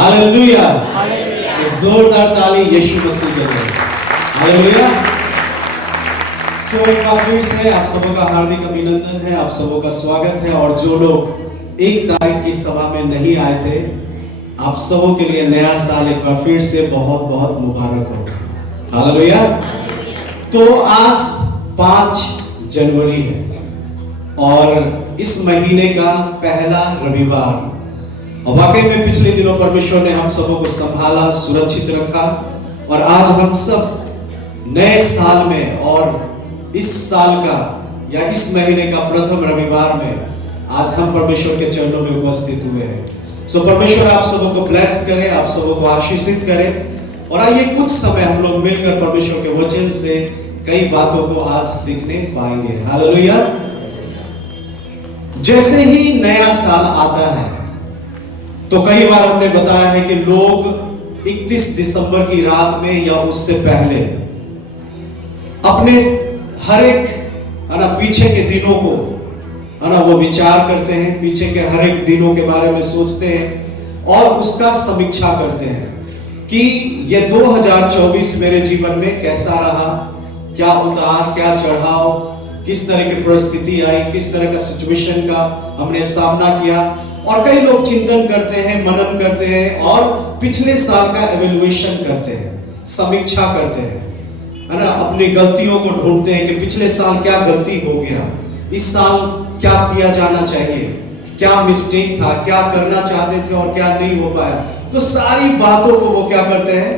Hallelujah. एक जोरदार ताली यीशु मसीह के लिए। हालेलुया। एक बार फिर से आप सबों का हार्दिक अभिनंदन है, आप सबों का स्वागत है। और जो लोग 1 तारीख की सभा में नहीं आए थे, आप सबों के लिए नया साल एक बार फिर से बहुत बहुत मुबारक हो। हालेलुया। तो आज 5 जनवरी है और इस महीने का पहला रविवार। और वाकई में पिछले दिनों परमेश्वर ने हम सबों को संभाला, सुरक्षित रखा और आज हम सब नए साल में और इस साल का या इस महीने का प्रथम रविवार में आज हम परमेश्वर के चरणों में उपस्थित हुए हैं। परमेश्वर आप सबों को ब्लेस करे, आप सबों को आशीषित करे। और आइए कुछ समय हम लोग मिलकर परमेश्वर के वचन से कई बातों को आज सीखने पाएंगे। हालेलुया। जैसे ही नया साल आता है तो कई बार हमने बताया है कि लोग 31 दिसंबर की रात में या उससे पहले अपने हर एक पीछे के दिनों को वो विचार करते हैं, पीछे के हर एक दिनों के बारे में सोचते हैं और उसका समीक्षा करते हैं कि ये 2024 मेरे जीवन में कैसा रहा, क्या उतार क्या चढ़ाव, किस तरह की परिस्थिति आई, किस तरह का सिचुएशन का हमने सामना किया। और कई लोग चिंतन करते हैं, मनन करते हैं और पिछले साल का एवेल्युएशन करते हैं, समीक्षा करते हैं, है ना। अपनी गलतियों को ढूंढते हैं कि पिछले साल क्या गलती हो गया, इस साल क्या किया जाना चाहिए, क्या मिस्टेक था, क्या करना चाहते थे और क्या नहीं हो पाया। तो सारी बातों को वो क्या करते हैं,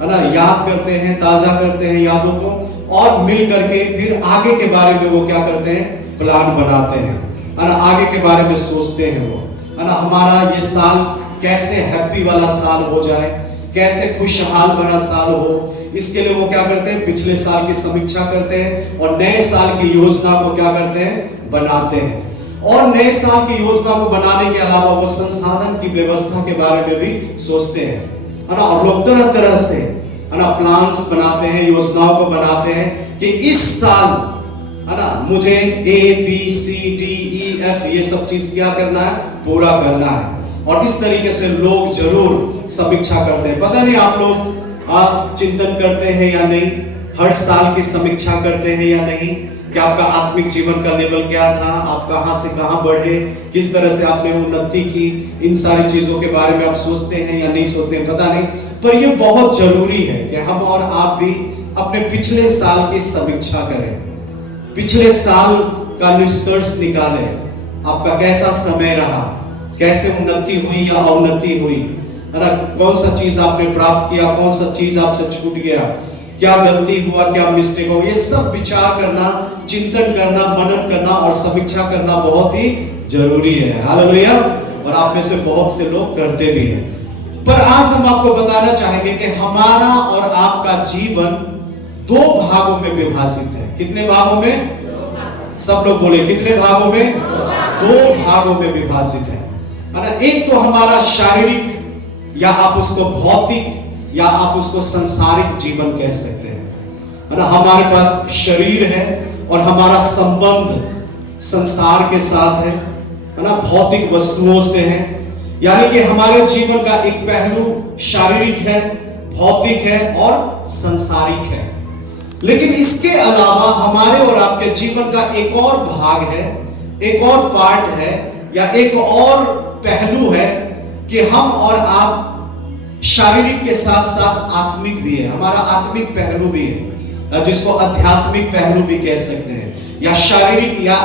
है ना, याद करते हैं, ताजा करते हैं यादों को और मिल करके फिर आगे के बारे में वो क्या करते हैं, प्लान बनाते हैं, है ना। आगे के बारे में सोचते हैं वो, है ना। हमारा ये साल कैसे हैप्पी वाला साल हो जाए, कैसे खुशहाल भरा साल हो, इसके लिए वो क्या करते हैं, पिछले साल की समीक्षा करते हैं और नए साल की योजना को क्या करते हैं, बनाते हैं। और नए साल की योजना को बनाने के अलावा वो संसाधन की व्यवस्था के बारे में भी सोचते हैं, है ना। और लोग तरह तरह से, है ना, प्लान्स बनाते हैं, योजनाओं को बनाते हैं कि इस साल, है ना, मुझे ABCDEF ये सब चीज क्या करना है, पूरा करना है। और इस तरीके से लोग जरूर समीक्षा करते हैं। पता नहीं आप लोग चिंतन करते हैं या नहीं, हर साल की समीक्षा करते हैं या नहीं, कि आपका आत्मिक जीवन का लेवल क्या था, आप कहां से कहां बढ़े, किस तरह से आपने उन्नति की, इन सारी चीजों के बारे में आप सोचते हैं या नहीं सोचते हैं, पता नहीं। पर यह बहुत जरूरी है कि हम और आप भी अपने पिछले साल की समीक्षा करें, पिछले साल का निष्कर्ष निकालें। आपका कैसा समय रहा, कैसे उन्नति हुई या अवनति हुई, है ना। कौन सा चीज आपने प्राप्त किया, कौन सा चीज आपसे छूट गया, क्या गलती हुआ, क्या मिस्टेक हुआ, ये सब विचार करना, चिंतन करना, मनन करना और समीक्षा करना बहुत ही जरूरी है। हालेलुया। और आप में से बहुत से लोग करते भी हैं। पर आज हम आपको बताना चाहेंगे कि हमारा और आपका जीवन 2 भागों में विभाजित है। कितने भागों में? सब लोग बोले, कितने भागों में? 2 भागों में विभाजित है ना। एक तो हमारा शारीरिक या आप उसको भौतिक या आप उसको संसारिक जीवन कह सकते हैं, है ना। हमारे पास शरीर है और हमारा संबंध संसार के साथ है ना, भौतिक वस्तुओं से है। यानी कि हमारे जीवन का एक पहलू शारीरिक है, भौतिक है और संसारिक है। लेकिन इसके अलावा हमारे और आपके जीवन का एक और भाग है, एक और पार्ट है या एक और पहलू है कि हम और आप शारीरिक के साथ साथ आत्मिक भी है। हमारा आत्मिक पहलू भी है, जिसको आध्यात्मिक पहलू भी कह सकते हैं, या शारीरिक या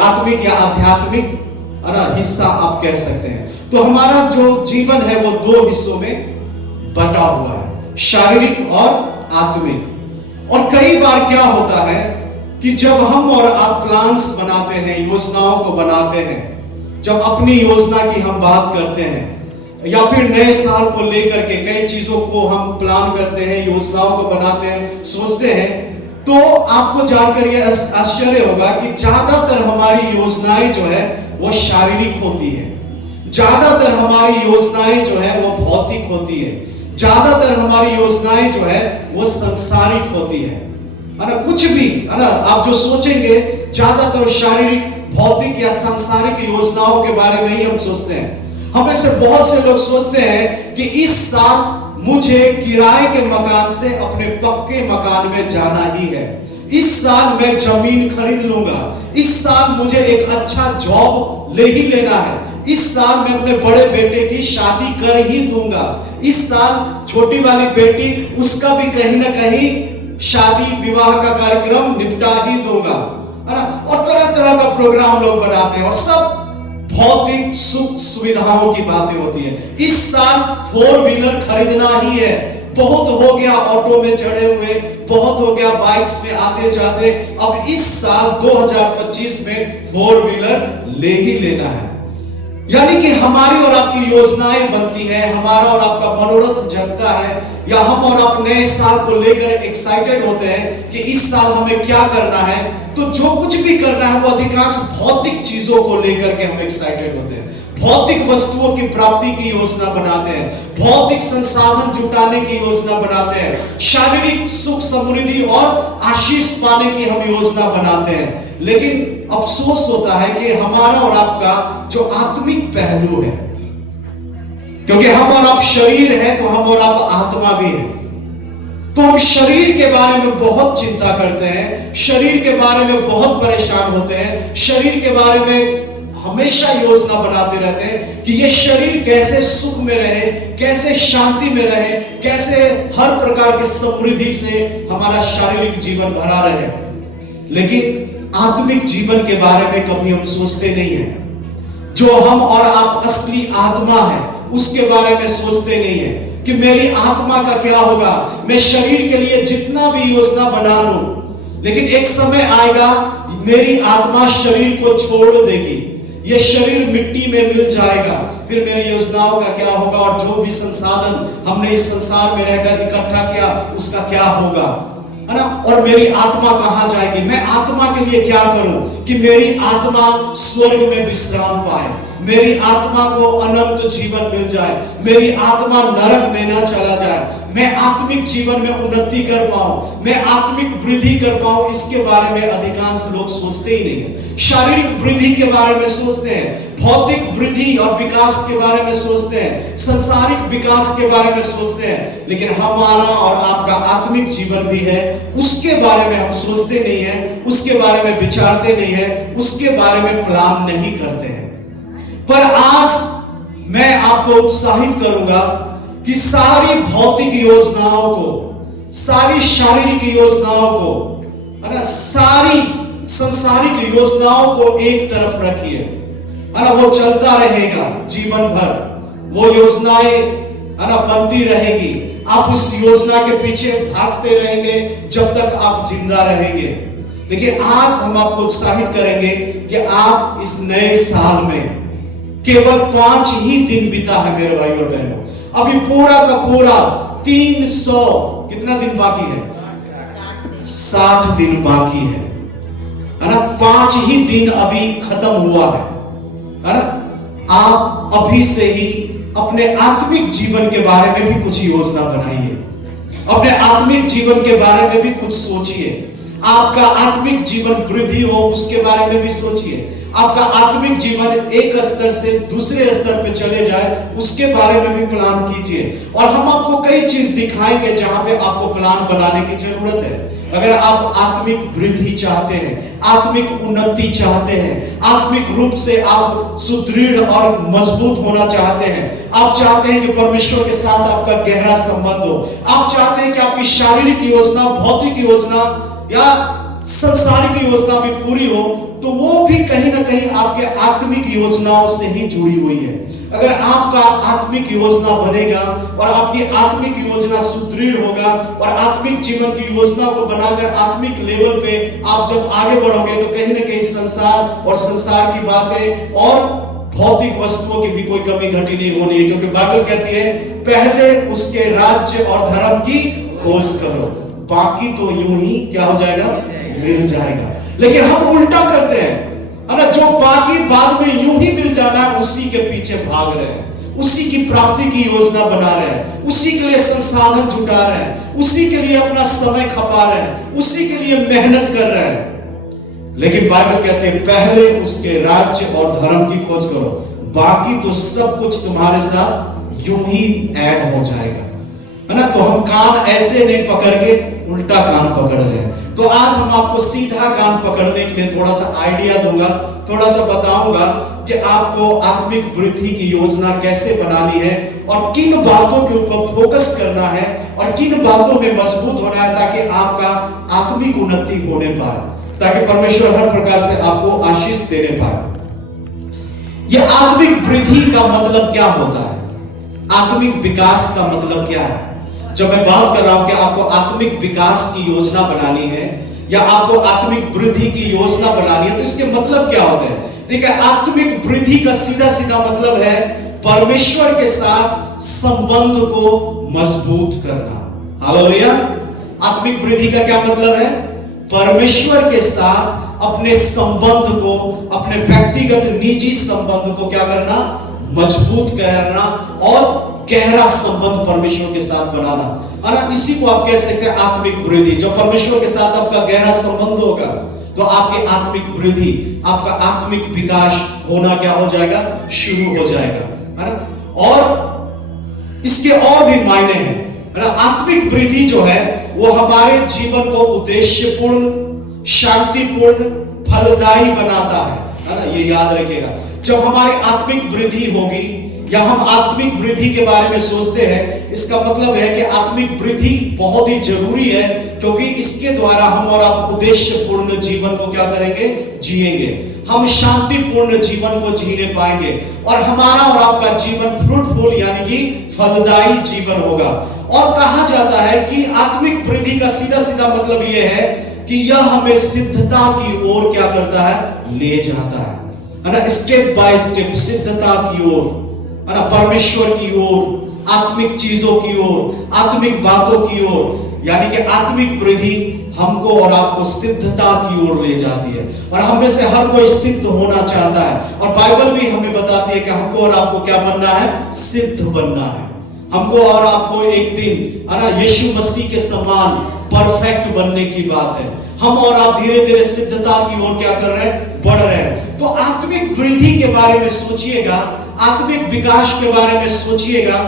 आत्मिक या आध्यात्मिक हिस्सा आप कह सकते हैं। तो हमारा जो जीवन है वो 2 हिस्सों में बटा हुआ है, शारीरिक और आत्मिक। और कई बार क्या होता है कि जब हम और आप प्लान्स बनाते हैं, योजनाओं को बनाते हैं, जब अपनी योजना की हम बात करते हैं या फिर नए साल को लेकर के कई चीजों को हम प्लान करते हैं, योजनाओं को बनाते हैं, सोचते हैं, तो आपको जानकर यह आश्चर्य होगा कि ज्यादातर हमारी योजनाएं जो है वो शारीरिक होती है, ज्यादातर हमारी योजनाएं जो है वो भौतिक होती है, ज्यादातर हमारी योजनाएं जो है वो संसारिक होती है ना। कुछ भी, है ना, आप जो सोचेंगे ज्यादातर शारीरिक, भौतिक या सांसारिक योजनाओं के बारे में ही हम सोचते हैं। हमें से बहुत से लोग सोचते हैं कि इस साल मुझे किराए के मकान से अपने पक्के मकान में जाना ही है, इस साल मैं जमीन खरीद लूंगा, इस साल मुझे एक अच्छा जॉब ले ही लेना है, इस साल मैं अपने बड़े बेटे की शादी कर ही दूंगा, इस साल छोटी वाली बेटी उसका भी कहीं ना कहीं शादी विवाह का कार्यक्रम निपटा ही दूंगा, है ना। और तरह तरह का प्रोग्राम लोग बनाते हैं और सब भौतिक सुख सुविधाओं की बातें होती है। इस साल 4 व्हीलर खरीदना ही है, बहुत हो गया ऑटो में चढ़े हुए, बहुत हो गया बाइक्स में आते जाते, अब इस साल 2025 में 4 व्हीलर ले ही लेना है। यानी कि हमारी और आपकी योजनाएं बनती है, हमारा और आपका मनोरथ जगता है, या हम और आप नए साल को लेकर एक्साइटेड होते हैं कि इस साल हमें क्या करना है। तो जो कुछ भी करना है वो अधिकांश भौतिक चीजों को लेकर के हम एक्साइटेड होते हैं, भौतिक वस्तुओं की प्राप्ति की योजना बनाते हैं, भौतिक संसाधन जुटाने की योजना बनाते हैं, शारीरिक सुख समृद्धि और आशीष पाने की हम योजना बनाते हैं। लेकिन अफसोस होता है कि हमारा और आपका जो आत्मिक पहलू है, क्योंकि हम और आप शरीर है तो हम और आप आत्मा भी है, तो हम शरीर के बारे में बहुत चिंता करते हैं, शरीर के बारे में बहुत परेशान होते हैं, शरीर के बारे में हमेशा योजना बनाते रहते हैं कि ये शरीर कैसे सुख में रहे, कैसे शांति में रहे, कैसे हर प्रकार की समृद्धि से हमारा शारीरिक जीवन भरा रहे। लेकिन आत्मिक जीवन के बारे में कभी हम सोचते नहीं है। जो हम और आप असली आत्मा है उसके बारे में सोचते नहीं है कि मेरी आत्मा का क्या होगा। मैं शरीर के लिए जितना भी योजना बना लूं, लेकिन एक समय आएगा मेरी आत्मा शरीर को छोड़ देगी, ये शरीर मिट्टी में मिल जाएगा, फिर मेरी योजनाओं का क्या होगा और जो भी संसाधन हमने इस संसार में रहकर इकट्ठा किया उसका क्या होगा, है ना। और मेरी आत्मा कहां जाएगी, मैं आत्मा के लिए क्या करूं कि मेरी आत्मा स्वर्ग में विश्राम पाए, मेरी आत्मा को अनंत जीवन मिल जाए, मेरी आत्मा नरक में ना चला जाए, मैं आत्मिक जीवन में उन्नति कर पाऊं, मैं आत्मिक वृद्धि कर पाऊं। इसके बारे में अधिकांश लोग सोचते ही नहीं है। शारीरिक वृद्धि के बारे में सोचते हैं, भौतिक वृद्धि और विकास के बारे में सोचते हैं, संसारिक विकास के बारे में सोचते हैं, लेकिन हमारा और आपका आत्मिक जीवन भी है, उसके बारे में हम सोचते नहीं है, उसके बारे में विचारते नहीं है, उसके बारे में प्लान नहीं करते हैं। पर आज मैं आपको उत्साहित करूंगा कि सारी भौतिक योजनाओं को, सारी शारीरिक योजनाओं को, है ना, सारी संसारिक योजनाओं को एक तरफ रखिए, है ना। वो चलता रहेगा जीवन भर, वो योजनाएं, है ना, बनती रहेगी। आप उस योजना के पीछे भागते रहेंगे जब तक आप जिंदा रहेंगे। लेकिन आज हम आपको उत्साहित करेंगे कि आप इस नए साल में केवल 5 ही दिन बीता है मेरे भाई और बहनों, अभी पूरा का पूरा 300 कितना दिन बाकी है, 60 दिन बाकी है ना। 5 ही दिन अभी खत्म हुआ है ना। आप अभी से ही अपने आत्मिक जीवन के बारे में भी कुछ योजना बनाइए, अपने आत्मिक जीवन के बारे में भी कुछ सोचिए, आपका आत्मिक जीवन वृद्धि हो उसके बारे में भी सोचिए, आपका आत्मिक जीवन एक स्तर से दूसरे स्तर पे चले जाए उसके बारे में भी प्लान कीजिए। और हम आपको कई चीज दिखाएंगे जहां पे आपको प्लान बनाने की जरूरत है। अगर आप आत्मिक वृद्धि चाहते हैं, आत्मिक उन्नति चाहते हैं, आत्मिक रूप से आप सुदृढ़ और मजबूत होना चाहते हैं, आप चाहते हैं कि परमेश्वर के साथ आपका गहरा संबंध हो, आप चाहते हैं कि आपकी शारीरिक योजना, भौतिक योजना या संसारिक योजना भी पूरी हो, तो वो भी कहीं ना कहीं आपके आत्मिक योजनाओं से ही जुड़ी हुई है। अगर आपका आत्मिक योजना बनेगा और आपकी आत्मिक योजना सुदृढ़ होगा और आत्मिक जीवन की योजना को बनाकर आत्मिक लेवल पे आप जब आगे बढ़ोगे तो कहीं ना कहीं संसार और संसार की बातें और भौतिक वस्तुओं की भी कोई कमी घटी नहीं होनी है, क्योंकि बाइबल कहती है पहले उसके राज्य और धर्म की खोज करो, बाकी तो यूं ही क्या हो जाएगा, मिल जाएगा। लेकिन हम उल्टा करते हैं, अरे जो बाकी बाद में यूं ही मिल जाना है उसी के पीछे भाग रहे हैं, उसी की प्राप्ति की योजना बना रहे हैं, उसी के लिए संसाधन जुटा रहे हैं, उसी के लिए अपना समय खपा रहे हैं, उसी के लिए मेहनत कर रहे हैं। लेकिन बाइबल कहते हैं पहले उसके राज्य और धर्म की खोज करो, बाकी तो सब कुछ तुम्हारे साथ यूं ही ऐड हो जाएगा, है ना। तो हम कान ऐसे नहीं पकड़ के उल्टा कान पकड़ रहे हैं। तो आज हम आपको सीधा कान पकड़ने के लिए थोड़ा सा आइडिया दूंगा, थोड़ा सा बताऊंगा कि आपको आत्मिक वृद्धि की योजना कैसे बनानी है और किन बातों के ऊपर फोकस करना है और किन बातों में मजबूत होना है ताकि आपका आत्मिक उन्नति होने पाए, ताकि परमेश्वर हर प्रकार से आपको आशीष देने पाए। यह आत्मिक वृद्धि का मतलब क्या होता है? आत्मिक विकास का मतलब क्या है? जब मैं बात कर रहा हूं कि आपको आत्मिक विकास की योजना बनानी है या आपको आत्मिक वृद्धि की योजना बनानी है, तो इसके मतलब क्या होते हैं? देखिए, आत्मिक वृद्धि का सीधा सीधा मतलब है परमेश्वर के साथ संबंध को मजबूत करना। हालेलुया। आत्मिक वृद्धि का क्या मतलब है? परमेश्वर के साथ अपने संबंध को, अपने व्यक्तिगत निजी संबंध को क्या करना? मजबूत करना और गहरा संबंध परमेश्वर के साथ बनाना, है ना। इसी को आप कह सकते हैं आत्मिक वृद्धि। जब परमेश्वर के साथ आपका गहरा संबंध होगा तो आपकी आत्मिक वृद्धि, आपका आत्मिक विकास होना क्या हो जाएगा? शुरू हो जाएगा, है ना। और इसके और भी मायने हैं, है ना। आत्मिक वृद्धि जो है वो हमारे जीवन को उद्देश्यपूर्ण, शांतिपूर्ण, फलदायी बनाता है ना। ये याद रखिएगा, जब हमारी आत्मिक वृद्धि होगी या हम आत्मिक वृद्धि के बारे में सोचते हैं, इसका मतलब है कि आत्मिक वृद्धि बहुत ही जरूरी है, क्योंकि इसके द्वारा हम और आप उद्देश्यपूर्ण जीवन को क्या करेंगे? जिएंगे। हम शांतिपूर्ण जीवन को जीने पाएंगे और हमारा और आपका जीवन फ्रूटफुल यानी कि फलदायी जीवन होगा। और कहा जाता है कि आत्मिक वृद्धि का सीधा सीधा मतलब यह है कि यह हमें सिद्धता की ओर क्या करता है? ले जाता है ना। स्टेप बाय स्टेप सिद्धता की ओर, है ना, परमेश्वर की ओर, आत्मिक चीजों की ओर, आत्मिक बातों की ओर, यानी कि आत्मिक वृद्धि हमको और आपको सिद्धता की ओर ले जाती है। और हम में से हर कोई सिद्ध होना चाहता है और बाइबल भी हमें बताती है कि हमको और आपको क्या बनना है? सिद्ध बनना है। हमको और आपको एक दिन, है ना, यीशु मसीह के समान परफेक्ट बनने की बात है। हम और आप धीरे धीरे सिद्धता की ओर क्या कर रहे हैं? बढ़ रहे हैं। तो आत्मिक वृद्धि के बारे में सोचिएगा, आत्मिक विकास के बारे में सोचिएगा,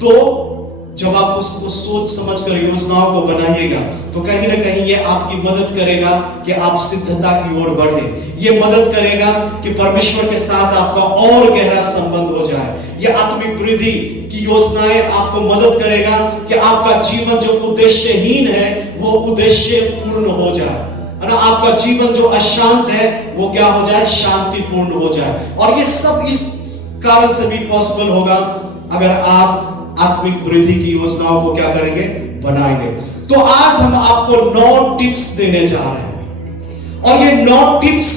तो जब आप उसको सोच समझकर योजनाओं को बनाइएगा तो कहीं ना कहीं ये आपकी मदद करेगा कि आप सिद्धता की ओर बढ़े। ये मदद करेगा कि परमेश्वर के साथ आपका और गहरा संबंध हो जाए। ये आत्मिक वृद्धि की योजनाएं आपको मदद करेगा कि आपका जीवन जो उद्देश्यहीन है वो उद्देश्य पूर्ण हो जाए, है ना। आपका जीवन जो अशांत है वो क्या हो जाए? शांतिपूर्ण हो जाए। और ये सब इस कारण से भी पॉसिबल होगा अगर आप आत्मिक वृद्धि की योजनाओं को क्या करेंगे? बनाएंगे। तो आज हम आपको 9 टिप्स देने जा रहे हैं और ये 9 टिप्स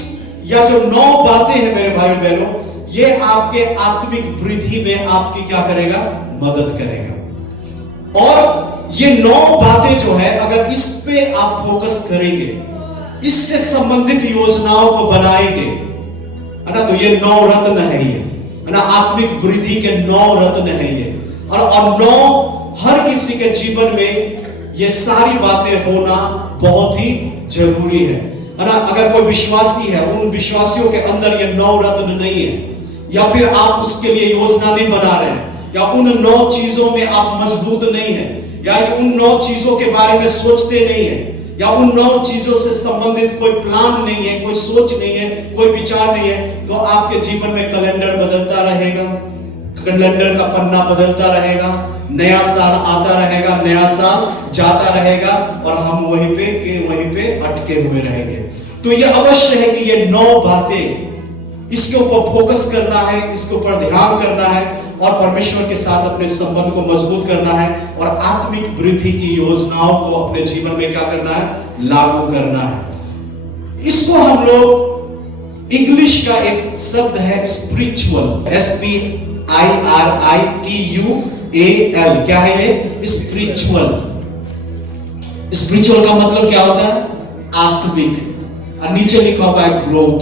या जो 9 बातें हैं मेरे भाई बहनों, ये आपके आत्मिक वृद्धि में आपकी क्या करेगा? मदद करेगा। और ये 9 बातें जो है, अगर इस पे आप फोकस करेंगे, इससे संबंधित योजनाओं को बनाएंगे, है ना, तो ये 9 रत्न है, ये, है ना, आत्मिक वृद्धि के 9 रत्न है ये। और 9 हर किसी के जीवन में ये सारी बातें होना बहुत ही जरूरी है ना। अगर कोई विश्वासी है, उन विश्वासियों के अंदर ये 9 रत्न नहीं है, या फिर आप उसके लिए योजना नहीं बना रहे हैं, या उन 9 चीजों में आप मजबूत नहीं है, या उन 9 चीजों के बारे में सोचते नहीं है, या उन 9 चीजों से संबंधित कोई प्लान नहीं है, कोई सोच नहीं है, कोई विचार नहीं है, तो आपके जीवन में कैलेंडर बदलता रहेगा, कैलेंडर का पन्ना बदलता रहेगा, नया साल आता रहेगा, नया साल जाता रहेगा और हम वहीं पे अटके हुए रहेंगे। तो ये अवश्य है कि ये 9 बातें, इसके ऊपर फोकस करना है, इसके ऊपर ध्यान करना है और परमेश्वर के साथ अपने संबंध को मजबूत करना है और आत्मिक वृद्धि की योजनाओं को अपने जीवन में क्या करना है? लागू करना है। इसको हम लोग, इंग्लिश का एक शब्द है स्पिरिचुअल, SPIRITUAL, क्या है ये? स्पिरिचुअल। स्पिरिचुअल का मतलब क्या होता है? आत्मिक। और नीचे लिखा हुआ है ग्रोथ,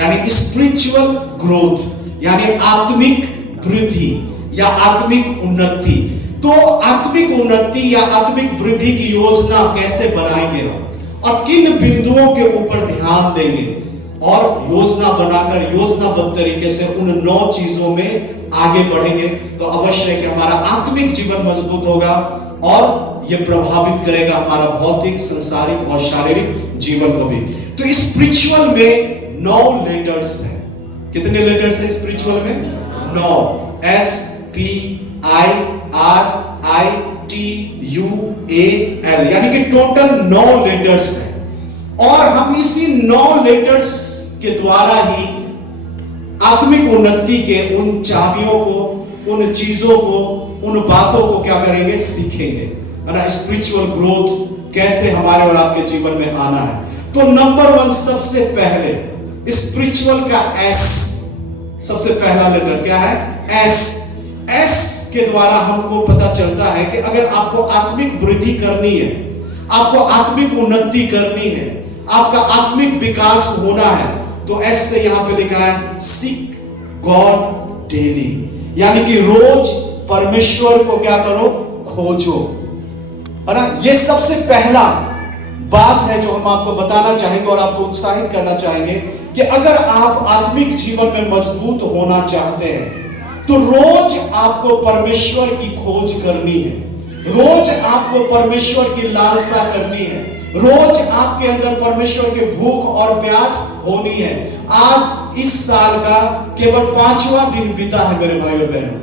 यानी स्पिरिचुअल ग्रोथ यानी आत्मिक वृद्धि या आत्मिक उन्नति। तो आत्मिक उन्नति या आत्मिक वृद्धि की योजना कैसे बनाएंगे हम और किन बिंदुओं के ऊपर ध्यान देंगे और योजना बनाकर योजनाबद्ध तरीके से उन 9 चीजों में आगे बढ़ेंगे तो अवश्य है कि हमारा आत्मिक जीवन मजबूत होगा और यह प्रभावित करेगा हमारा भौतिक, सांसारिक और शारीरिक जीवन को भी। तो स्पिरिचुअल में 9 लेटर्स हैं। कितने लेटर्स हैं स्पिरिचुअल में? 9। SPIRITUAL, यानी कि टोटल 9 लेटर्स हैं। और हम इसी 9 लेटर्स के द्वारा ही आत्मिक उन्नति के उन चाबियों को, उन चीजों को, उन बातों को क्या करेंगे? सीखेंगे। स्पिरिचुअल ग्रोथ कैसे हमारे और आपके जीवन में आना है। तो नंबर 1 सबसे पहले स्पिरिचुअल का S, सबसे पहला लेटर क्या है? S के द्वारा हमको पता चलता है कि अगर आपको आत्मिक वृद्धि करनी है, आपको आत्मिक उन्नति करनी है, आपका आत्मिक विकास होना है, तो S से यहां पे लिखा है सीक गॉड डेली, यानी कि रोज परमेश्वर को क्या करो? खोजो। है ना? ये सबसे पहला बात है जो हम आपको बताना चाहेंगे और आपको उत्साहित करना चाहेंगे कि अगर आप आत्मिक जीवन में मजबूत होना चाहते हैं तो रोज आपको परमेश्वर की खोज करनी है, रोज आपको परमेश्वर की लालसा करनी है, रोज आपके अंदर परमेश्वर की भूख और प्यास होनी है। आज इस साल का केवल 5वां दिन बीता है मेरे भाई और बहनों,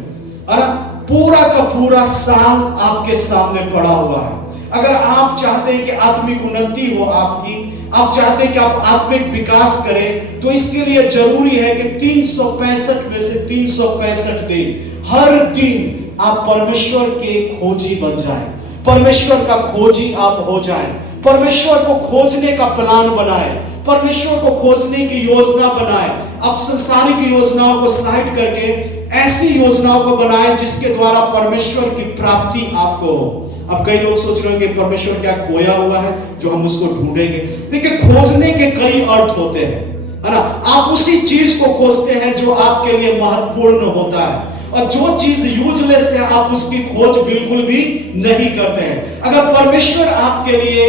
और पूरा का पूरा साल आपके सामने पड़ा हुआ है। अगर आप चाहते हैं कि आत्मिक उन्नति हो आपकी, आप चाहते हैं कि आप आत्मिक विकास करें, तो इसके लिए जरूरी है कि 365 में से 365 दिन हर दिन आप परमेश्वर के खोजी बन जाएं, परमेश्वर का खोजी आप हो जाएं, परमेश्वर को खोजने का प्लान बनाएं, परमेश्वर को खोजने की योजना बनाएं। अब संसारिक योजनाओं को साइड करके ऐसी योजनाओं को बनाएं जिसके द्वारा परमेश्वर की प्राप्ति आपको हो। अब कई लोग सोच रहे होंगे परमेश्वर क्या खोया हुआ है जो हम उसको ढूंढेंगे। देखिए, खोजने के कई अर्थ होते हैं, है ना? आप उसी चीज को खोजते हैं जो आपके लिए महत्वपूर्ण होता है, और जो चीज यूजलेस है आप उसकी खोज बिल्कुल भी नहीं करते हैं। अगर परमेश्वर आपके लिए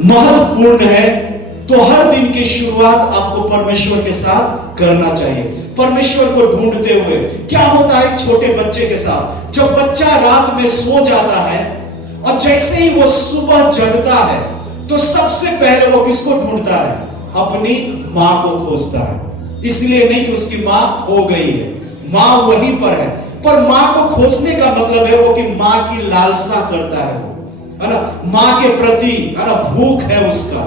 महत्वपूर्ण है तो हर दिन की शुरुआत आपको परमेश्वर के साथ करना चाहिए, परमेश्वर को ढूंढते हुए। क्या होता है छोटे बच्चे के साथ? जब बच्चा रात में सो जाता है और जैसे ही वो सुबह जगता है तो सबसे पहले वो किसको ढूंढता है? अपनी मां को खोजता है। इसलिए नहीं कि उसकी मां खो गई है, मां वहीं पर है, पर मां को खोजने का मतलब है वो कि मां की लालसा करता है वो, है ना? मां के प्रति, है ना, भूख है उसका,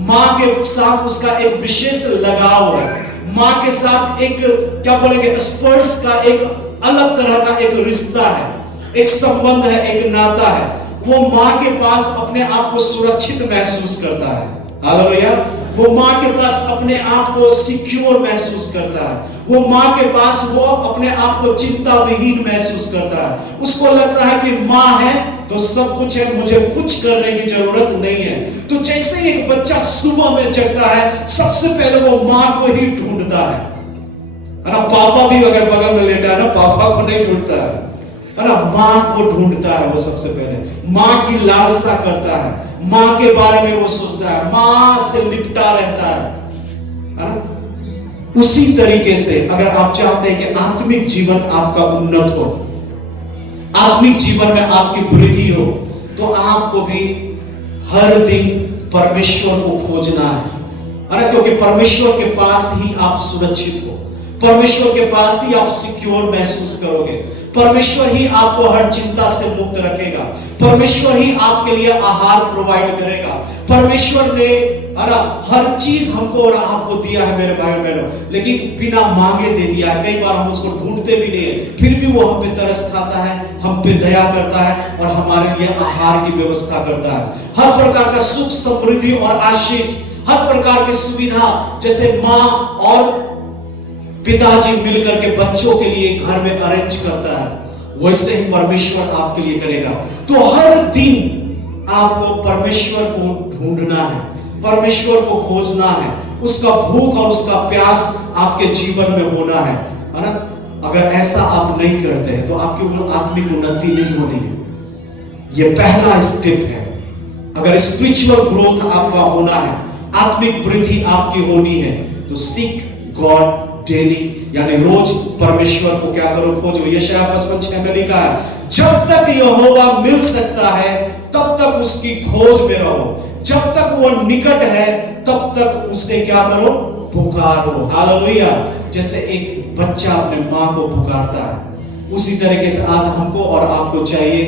मां के साथ उसका एक विशेष लगाव है, मां के साथ एक क्या बोलेंगे स्पर्श का एक अलग तरह का एक रिश्ता है, एक संबंध है, एक नाता है। वो मां के पास अपने आप को सुरक्षित महसूस करता है। हालेलुया। वो मां के पास अपने आप को सिक्योर महसूस करता है, वो मां के पास वो अपने आप को चिंता विहीन महसूस करता है। उसको लगता है कि मां है तो सब कुछ है, मुझे कुछ करने की जरूरत नहीं है। तो जैसे ही एक बच्चा सुबह में जगता है सबसे पहले वो मां को ही ढूंढता है ना? पापा भी अगर बगल में लेटा है ना, पापा को नहीं ढूंढता है ना, मां को ढूंढता है वो सबसे पहले, मां की लालसा करता है, मां के बारे में वो सोचता है, मां से लिपटा रहता है ना? उसी तरीके से अगर आप चाहते हैं कि आत्मिक जीवन आपका उन्नत हो, आत्मिक जीवन में आपकी वृद्धि हो, तो आपको भी हर दिन परमेश्वर को खोजना है ना? क्योंकि परमेश्वर के पास ही आप सुरक्षित हो, परमेश्वर के पास ही आप सिक्योर महसूस करोगे, परमेश्वर ही आपको हर चिंता से मुक्त रखेगा, परमेश्वर ही आपके लिए आहार प्रोवाइड करेगा। परमेश्वर ने हर चीज हमको और आपको दिया है मेरे भाई बहनों, लेकिन बिना मांगे दे दिया है। कई बार हम उसको ढूंढते भी नहीं है, फिर भी वो हम पे तरस खाता है, हम पे दया करता है और हमारे लिए आहार की व्यवस्था करता है। हर प्रकार का सुख, समृद्धि और आशीष, हर प्रकार की सुविधा, जैसे माँ और पिताजी मिलकर के बच्चों के लिए घर में अरेंज करता है, वैसे ही परमेश्वर आपके लिए करेगा। तो हर दिन आपको परमेश्वर को ढूंढना है, परमेश्वर को खोजना है, उसका भूख और उसका प्यास आपके जीवन में होना है ना? अगर ऐसा आप नहीं करते हैं तो आपकी आत्मिक उन्नति नहीं होनी है। यह पहला स्टेप है। अगर स्पिरिचुअल ग्रोथ आपका होना है, आत्मिक वृद्धि आपकी होनी है, तो सीक गॉड डेली, यानी रोज परमेश्वर को क्या करो, खोजो। यशायाह 55:6 में लिखा है, जब तक यहोवा मिल सकता है तब तक उसकी खोज में रहो, जब तक वो निकट है तब तक उसे क्या करो, पुकारो। हालेलुया। जैसे एक बच्चा अपने मां को पुकारता है, उसी तरीके से आज हमको और आपको चाहिए,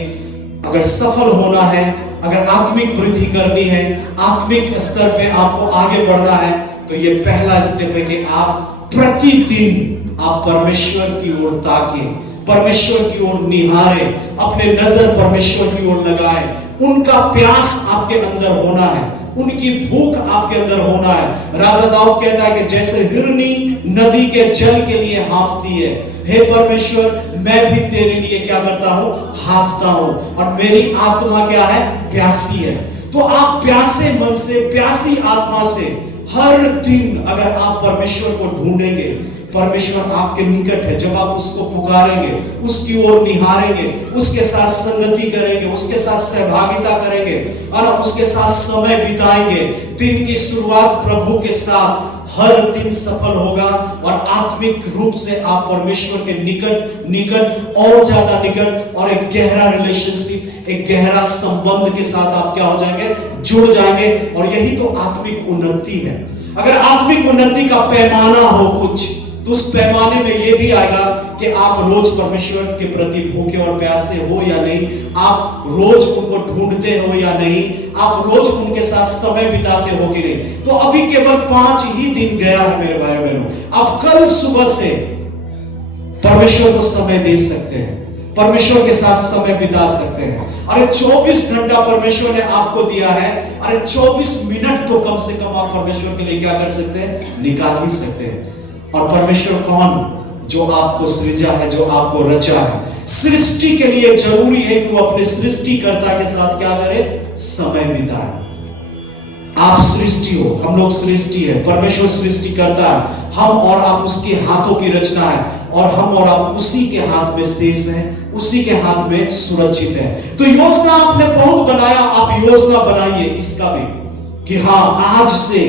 अगर सफल होना है, अगर आत्मिक वृद्धि करनी है, आत्मिक स्तर पे आपको आगे बढ़ना है, तो ये पहला स्टेप है कि आप प्रतिदिन आप परमेश्वर की ओर ताकें, परमेश्वर की ओर निहारें, अपने नजर परमेश्वर की ओर लगाएं। उनका प्यास आपके अंदर होना है, उनकी भूख आपके अंदर होना है। राजा दाऊद कहता है कि जैसे हिरनी नदी के जल के लिए हाँफती है, हे परमेश्वर मैं भी तेरे लिए क्या करता हूं, हाँफता हूं, और मेरी आत्मा क्या है, प्यासी है। तो आप प्यासे मन से, प्यासी आत्मा से हर दिन अगर आप परमेश्वर को ढूंढेंगे, परमेश्वर आपके निकट है, जब आप उसको पुकारेंगे, उसकी ओर निहारेंगे, उसके साथ संगति करेंगे, उसके साथ सहभागिता करेंगे और उसके साथ समय बिताएंगे, दिन की शुरुआत प्रभु के साथ हर दिन सफल होगा और आत्मिक रूप से आप परमेश्वर के निकट और ज्यादा निकट और एक गहरा रिलेशनशिप, एक गहरा संबंध के साथ आप क्या हो जाएंगे, जुड़ जाएंगे। और यही तो आत्मिक उन्नति है। अगर आत्मिक उन्नति का पैमाना हो कुछ, तो उस पैमाने में यह भी आएगा कि आप रोज परमेश्वर के प्रति भूखे और प्यासे हो या नहीं, आप रोज उनको ढूंढते हो या नहीं, आप रोज उनके साथ समय बिताते हो कि नहीं। तो अभी केवल 5 ही दिन गया है मेरे भाई बहनों, आप कल सुबह से परमेश्वर को समय दे सकते हैं, परमेश्वर के साथ समय बिता सकते हैं। अरे 24 घंटा परमेश्वर ने आपको दिया है, अरे 24 मिनट तो कम से कम आप परमेश्वर के लिए क्या कर सकते हैं, निकाल ही सकते हैं। और परमेश्वर कौन, जो आपको सृजा है, जो आपको रचा है। सृष्टि के लिए जरूरी है कि वो अपने सृष्टिकर्ता के साथ क्या करे, समय बिताए। आप सृष्टि हो, हम लोग सृष्टि है, परमेश्वर सृष्टि करता है, हम और आप उसके हाथों की रचना है, और हम और आप उसी के हाथ में सेफ हैं, उसी के हाथ में सुरक्षित है। तो योजना आपने बहुत बनाया, आप योजना बनाइए इसका भी कि हाँ, आज से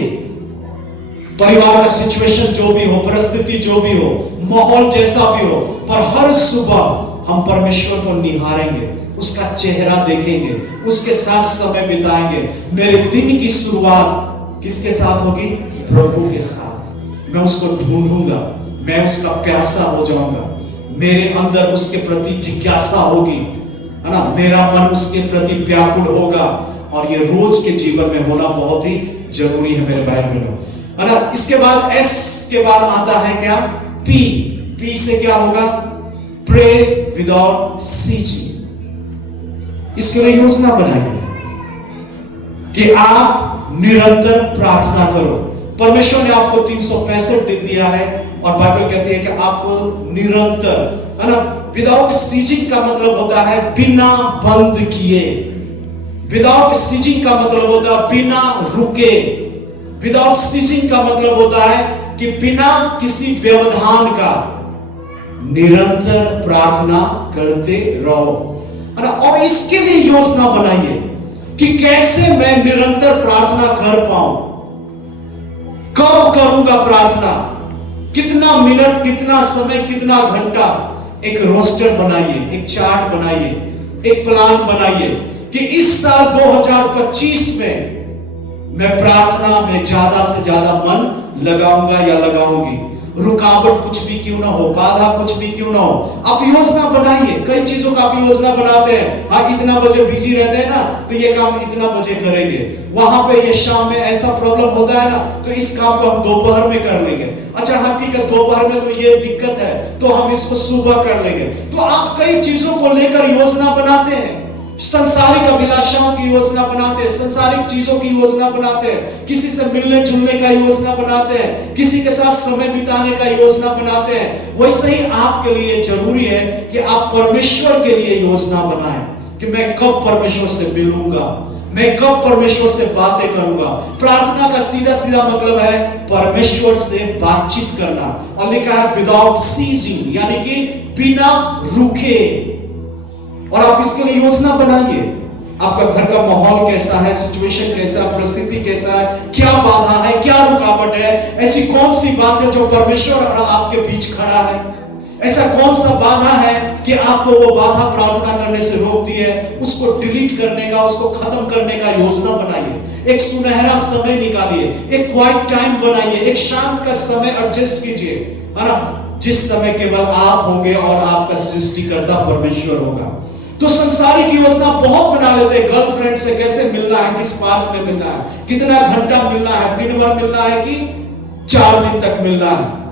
परिवार का सिचुएशन जो भी हो, परिस्थिति जो भी हो, माहौल जैसा भी हो, पर हर सुबह हम परमेश्वर को निहारेंगे, उसका चेहरा देखेंगे, उसके साथ समय बिताएंगे। मेरे दिन की शुरुआत किसके साथ होगी, प्रभु के साथ। मैं उसको ढूंढूंगा, मैं उसका प्यासा हो जाऊंगा, मेरे अंदर उसके प्रति जिज्ञासा होगी, है ना, मेरा मन उसके प्रति व्याकुल होगा। और ये रोज के जीवन में होना बहुत ही जरूरी है मेरे भाई बहनों, है ना। इसके बाद एस के बाद आता है क्या, पी। पी से क्या होगा, प्रे विदाउट सीचिंग। इसके लिए योजना बनाइए कि आप निरंतर प्रार्थना करो। परमेश्वर ने आपको 365 दिन दिया है और बाइबल कहती है कि आपको निरंतर, है ना, विदाउट सीचिंग का मतलब होता है बिना बंद किए। विदाउट सीचिंग का मतलब होता है बिना रुके। विदाउट सीचिंग का मतलब होता है कि बिना किसी व्यवधान का निरंतर प्रार्थना करते रहो। और इसके लिए योजना बनाइए कि कैसे मैं निरंतर प्रार्थना कर पाऊं, कब करूंगा प्रार्थना, कितना मिनट, कितना समय, कितना घंटा। एक रोस्टर बनाइए, एक चार्ट बनाइए, एक प्लान बनाइए कि इस साल 2025 में मैं प्रार्थना में ज्यादा से ज्यादा मन लगाऊंगा या लगाऊंगी। रुकावट कुछ भी क्यों ना हो, बाधा कुछ भी क्यों ना हो, आप योजना बनाइए। कई चीजों का आप योजना बनाते हैं, हाँ इतना बजे बिजी रहते हैं ना, तो ये काम इतना बजे करेंगे, वहां पे ये शाम में ऐसा प्रॉब्लम होता है ना, तो इस काम को हम दोपहर में कर लेंगे। अच्छा हाँ ठीक है, दोपहर में तो ये दिक्कत है, तो हम इसको सुबह कर लेंगे। तो आप कई चीजों को लेकर योजना बनाते हैं, संसारिक अभिलाषाओं की योजना बनाते हैं, संसारिक चीजों की योजना बनाते हैं, किसी से मिलने जुलने का योजना बनाते हैं, किसी के साथ समय बिताने का योजना बनाते हैं। वैसे ही आपके लिए जरूरी है कि आप परमेश्वर के लिए योजना बनाएं कि मैं कब परमेश्वर से मिलूंगा, मैं कब परमेश्वर से बातें करूंगा। प्रार्थना का सीधा सीधा मतलब है परमेश्वर से बातचीत करना, और लिखा है विदाउट सीजिंग, यानी कि बिना रुके। और आप इसके लिए योजना बनाइए, आपका घर का माहौल कैसा है, सिचुएशन कैसा, परिस्थिति कैसा है, क्या बाधा है, क्या रुकावट है, ऐसी कौन सी बात है जो परमेश्वर और आपके बीच खड़ा है, ऐसा कौन सा बाधा है कि आपको वो बाधा प्रार्थना करने से रोकती है, उसको डिलीट करने का, उसको खत्म करने का योजना बनाइए। एक सुनहरा समय निकालिए, एक क्वाइट टाइम बनाइए, एक शांत का समय एडजस्ट कीजिए, है ना, जिस समय केवल आप होंगे और आपका सृष्टिकर्ता परमेश्वर होगा। तो संसारिक योजना बहुत बना लेते हैं, गर्लफ्रेंड से कैसे मिलना है, किस पार्क में मिलना है, कितना घंटा मिलना है, दिन भर मिलना है कि 4 दिन तक मिलना है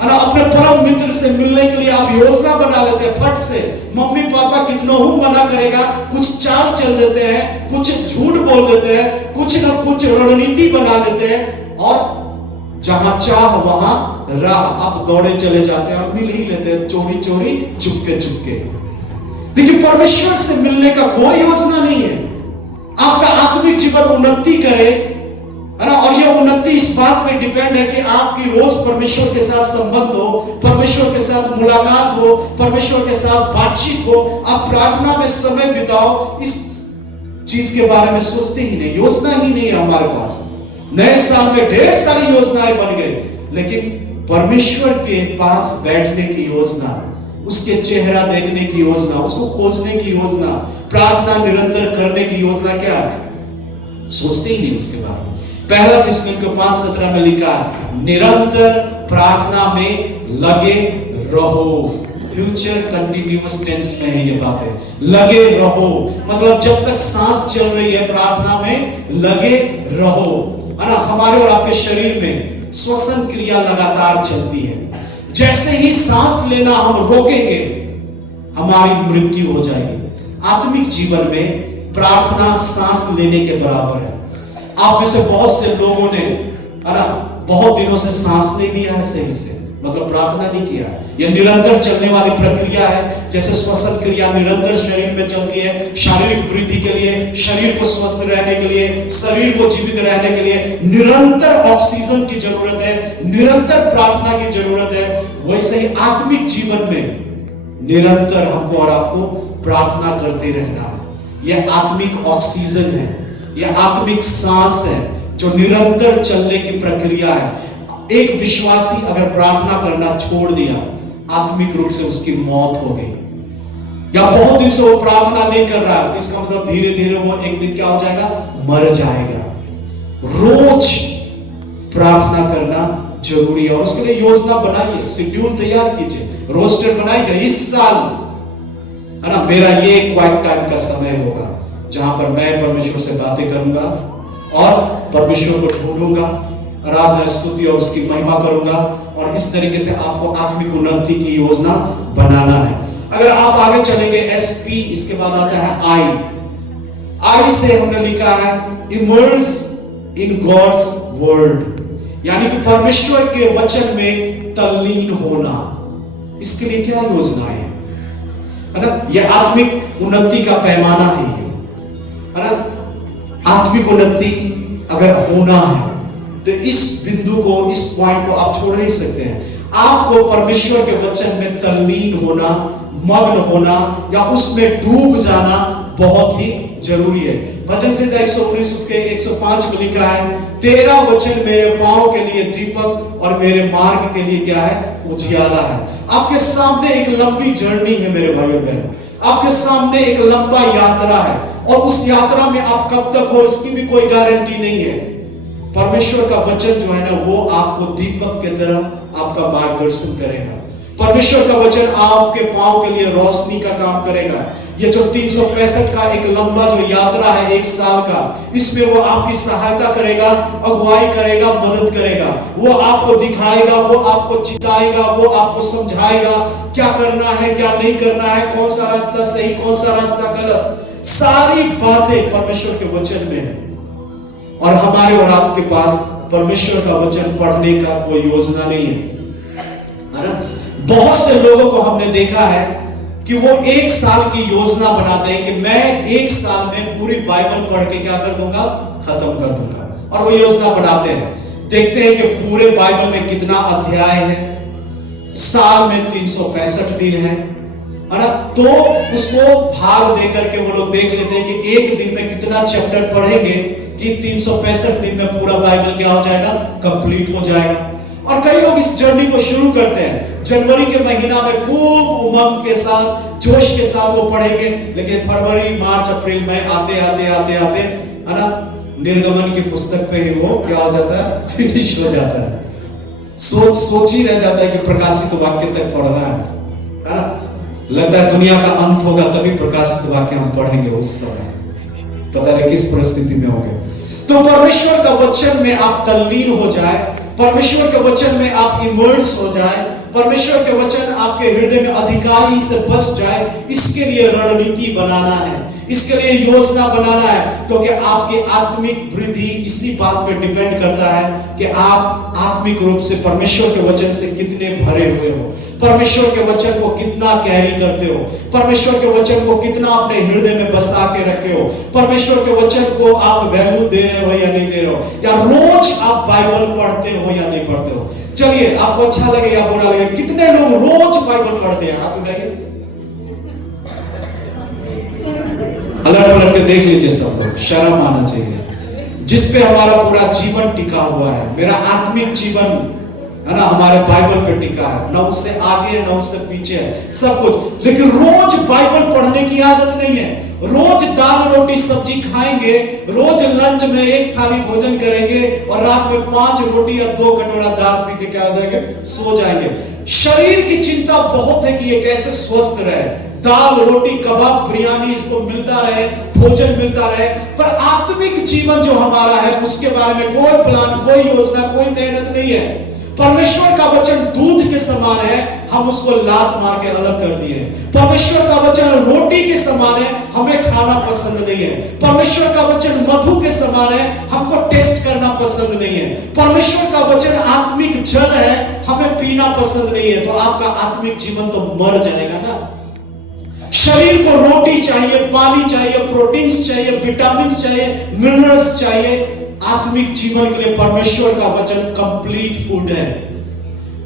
ना। अपने परम मित्र से मिलने के लिए आप योजना बना लेते हैं फट से। मम्मी पापा कितना ही मना करेगा, कुछ चाल चल देते हैं, कुछ झूठ बोल देते हैं, कुछ ना कुछ रणनीति बना लेते हैं, और जहां चाह वहां राह आप दौड़े चले जाते हैं और मिल ही लेते हैं, चोरी चोरी चुपके चुपके। लेकिन परमेश्वर से मिलने का कोई योजना नहीं है। आपका आत्मिक जीवन उन्नति करे, है ना, और यह उन्नति इस बात पे डिपेंड है कि आपकी रोज परमेश्वर के साथ संबंध हो, परमेश्वर के साथ मुलाकात हो, परमेश्वर के साथ बातचीत हो, आप प्रार्थना में समय बिताओ। इस चीज के बारे में सोचते ही नहीं, योजना ही नहीं है हमारे पास। नए साल में ढेर सारी योजनाएं बन गई, लेकिन परमेश्वर के पास बैठने की योजना, उसके चेहरा देखने की योजना, उसको खोजने की योजना, प्रार्थना निरंतर करने की योजना क्या है? सोचते ही नहीं उसके बारे में। पहला थिस्सलुनीके 5:17 में लिखा है, निरंतर प्रार्थना में लगे रहो। फ्यूचर कंटिन्यूअस टेंस में है ये बात है, लगे रहो मतलब जब तक सांस चल रही है प्रार्थना में लगे रहो, है ना। हमारे और आपके शरीर में श्वसन क्रिया लगातार चलती है। जैसे ही सांस लेना हम रोकेंगे, हमारी मृत्यु हो जाएगी। आत्मिक जीवन में प्रार्थना सांस लेने के बराबर है। आप में से बहुत से लोगों ने, है ना, बहुत दिनों से सांस नहीं लिया है सही से, मतलब प्रार्थना नहीं किया है। यह निरंतर चलने वाली प्रक्रिया है। जैसे श्वसन क्रिया निरंतर शरीर में चलती है, शारीरिक वृद्धि के लिए, शरीर को स्वस्थ रहने के लिए, शरीर को जीवित रहने के लिए निरंतर ऑक्सीजन की जरूरत है, निरंतर प्रार्थना की जरूरत है। वैसे ही आत्मिक जीवन में निरंतर हमको और आपको प्रार्थना करते रहना है। यह आत्मिक ऑक्सीजन है, यह आत्मिक सांस है जो निरंतर चलने की प्रक्रिया है। एक विश्वासी अगर प्रार्थना करना छोड़ दिया, आत्मिक रूप से उसकी मौत हो गई, या बहुत दिन से वो प्रार्थना नहीं कर रहा है, इसका मतलब धीरे धीरे वो एक दिन क्या हो जाएगा, मर जाएगा। रोज प्रार्थना करना जरूरी है और उसके लिए योजना बनाइए, शेड्यूल तैयार कीजिए, रोस्टर बनाइए। इस साल, है ना, मेरा ये क्वाइट टाइम का समय होगा जहां पर मैं परमेश्वर से बातें करूंगा और परमेश्वर को ढूंढूंगा, आराधना स्तुति और उसकी महिमा करूंगा। और इस तरीके से आपको आत्मिक उन्नति की योजना बनाना है। अगर आप आगे चलेंगे, एसपी, इसके बाद आता है आई से हमने लिखा है इमर्स इन गॉड्स वर्ड, यानी कि परमेश्वर के वचन में तल्लीन होना। इसके लिए क्या योजना है ना, यह आत्मिक उन्नति का पैमाना है ना। आत्मिक उन्नति अगर होना है तो इस बिंदु को, इस पॉइंट को आप छोड़ नहीं सकते हैं। आपको परमेश्वर के वचन में तल्लीन होना, मग्न होना या उसमें डूब जाना बहुत ही जरूरी है। भजन संहिता 119 उसके 105 में लिखा है, तेरा वचन मेरे पांव के लिए दीपक और मेरे मार्ग के लिए क्या है, उजियाला है। आपके सामने एक लंबी जर्नी है मेरे भाइयों बहनों, आपके सामने एक लंबा यात्रा है और उस यात्रा में आप कब तक हो इसकी भी कोई गारंटी नहीं है। परमेश्वर का वचन जो है ना, वो आपको दीपक की तरह आपका मार्गदर्शन करेगा। परमेश्वर का वचन आपके पांव के लिए रोशनी का काम करेगा। ये जो 365 का एक लंबा जो यात्रा है, एक साल का, इसमें वो आपकी सहायता करेगा, अगुवाई करेगा, मदद करेगा। वो आपको दिखाएगा, वो आपको चिताएगा, वो आपको समझाएगा क्या करना है, क्या नहीं करना है, कौन सा रास्ता सही, कौन सा रास्ता गलत। सारी बातें परमेश्वर के वचन में है और हमारे और आपके पास परमेश्वर का वचन पढ़ने का कोई योजना नहीं है ना। बहुत से लोगों को हमने देखा है कि वो एक साल की योजना बनाते हैं कि मैं एक साल में पूरी बाइबल पढ़ के क्या कर दूंगा, खत्म कर दूंगा, और वो योजना बनाते हैं। देखते हैं कि पूरे बाइबल में कितना अध्याय है, साल में 365 दिन है, है ना, तो उसको भाग दे करके वो लोग देख लेते हैं कि एक दिन में कितना चैप्टर पढ़ेंगे कि 365 दिन में पूरा बाइबल क्या हो जाएगा, कंप्लीट हो जाएगा। और कई लोग इस जर्नी को शुरू करते हैं जनवरी के महीना में खूब उमंग के साथ, जोश के साथ वो पढ़ेंगे, लेकिन फरवरी, मार्च, अप्रैल में आते आते आते आते, है ना, निर्गमन की पुस्तक पे ही वो क्या हो जाता है, फिनिश हो जाता है। सोच ही रह जाता है कि प्रकाशित वाक्य तक पढ़ना है ना। लगता है दुनिया का अंत होगा तभी प्रकाशित वाक्य हम पढ़ेंगे, उस समय पता नहीं किस परिस्थिति में होंगे। तो परमेश्वर का वचन में आप तल्लीन हो जाए, परमेश्वर के वचन में आप इमर्स हो जाए, परमेश्वर के वचन आपके हृदय में अधिकारी से बस जाए, इसके लिए रणनीति बनाना है, इसके लिए योजना बनाना है, क्योंकि आपकी आत्मिक वृद्धि इसी बात पे डिपेंड करता है कि आप आत्मिक रूप से परमेश्वर के वचन से कितने भरे हुए हो, परमेश्वर के वचन को कितना कैरी करते हो, परमेश्वर के वचन को कितना अपने हृदय में बसा के रखे हो, परमेश्वर के वचन को आप वैल्यू दे रहे हो या नहीं दे रहे हो, या रोज आप बाइबल पढ़ते हो या नहीं पढ़ते हो। चलिए, आपको अच्छा लगे या बुरा लगे, कितने लोग रोज बाइबल पढ़ते हैं, हाथ उठाइए। अलग अलग के देख लीजिए सब लोग, शर्म आना चाहिए। जिस पे हमारा पूरा जीवन टिका हुआ है, मेरा आत्मिक जीवन है ना, हमारे बाइबल पे टिका है, ना उससे आगे ना उससे पीछे है, सब कुछ। लेकिन रोज बाइबल पढ़ने की आदत नहीं है। रोज दाल रोटी सब्जी खाएंगे, रोज लंच में एक थाली भोजन करेंगे और रात में 5 रोटी या 2 कटोरा दाल पी के क्या हो जाएंगे, सो जाएंगे। शरीर की चिंता बहुत है कि ये कैसे स्वस्थ रहे, दाल रोटी कबाब बिरयानी इसको मिलता रहे, भोजन मिलता रहे, पर आत्मिक जीवन जो हमारा है उसके बारे में कोई प्लान, कोई योजना, कोई मेहनत नहीं है। परमेश्वर का वचन दूध के समान है, हम उसको लात मार के अलग कर दिए। परमेश्वर का वचन रोटी के समान है, हमें खाना पसंद नहीं है। परमेश्वर का वचन मधु के समान है, हमको टेस्ट करना पसंद नहीं है। परमेश्वर का वचन आत्मिक जल है, हमें पीना पसंद नहीं है। तो आपका आत्मिक जीवन तो मर जाएगा ना। शरीर को रोटी चाहिए, पानी चाहिए, प्रोटीन्स चाहिए, विटामिन्स चाहिए, मिनरल्स चाहिए। आत्मिक जीवन के लिए परमेश्वर का वचन कंप्लीट फूड है।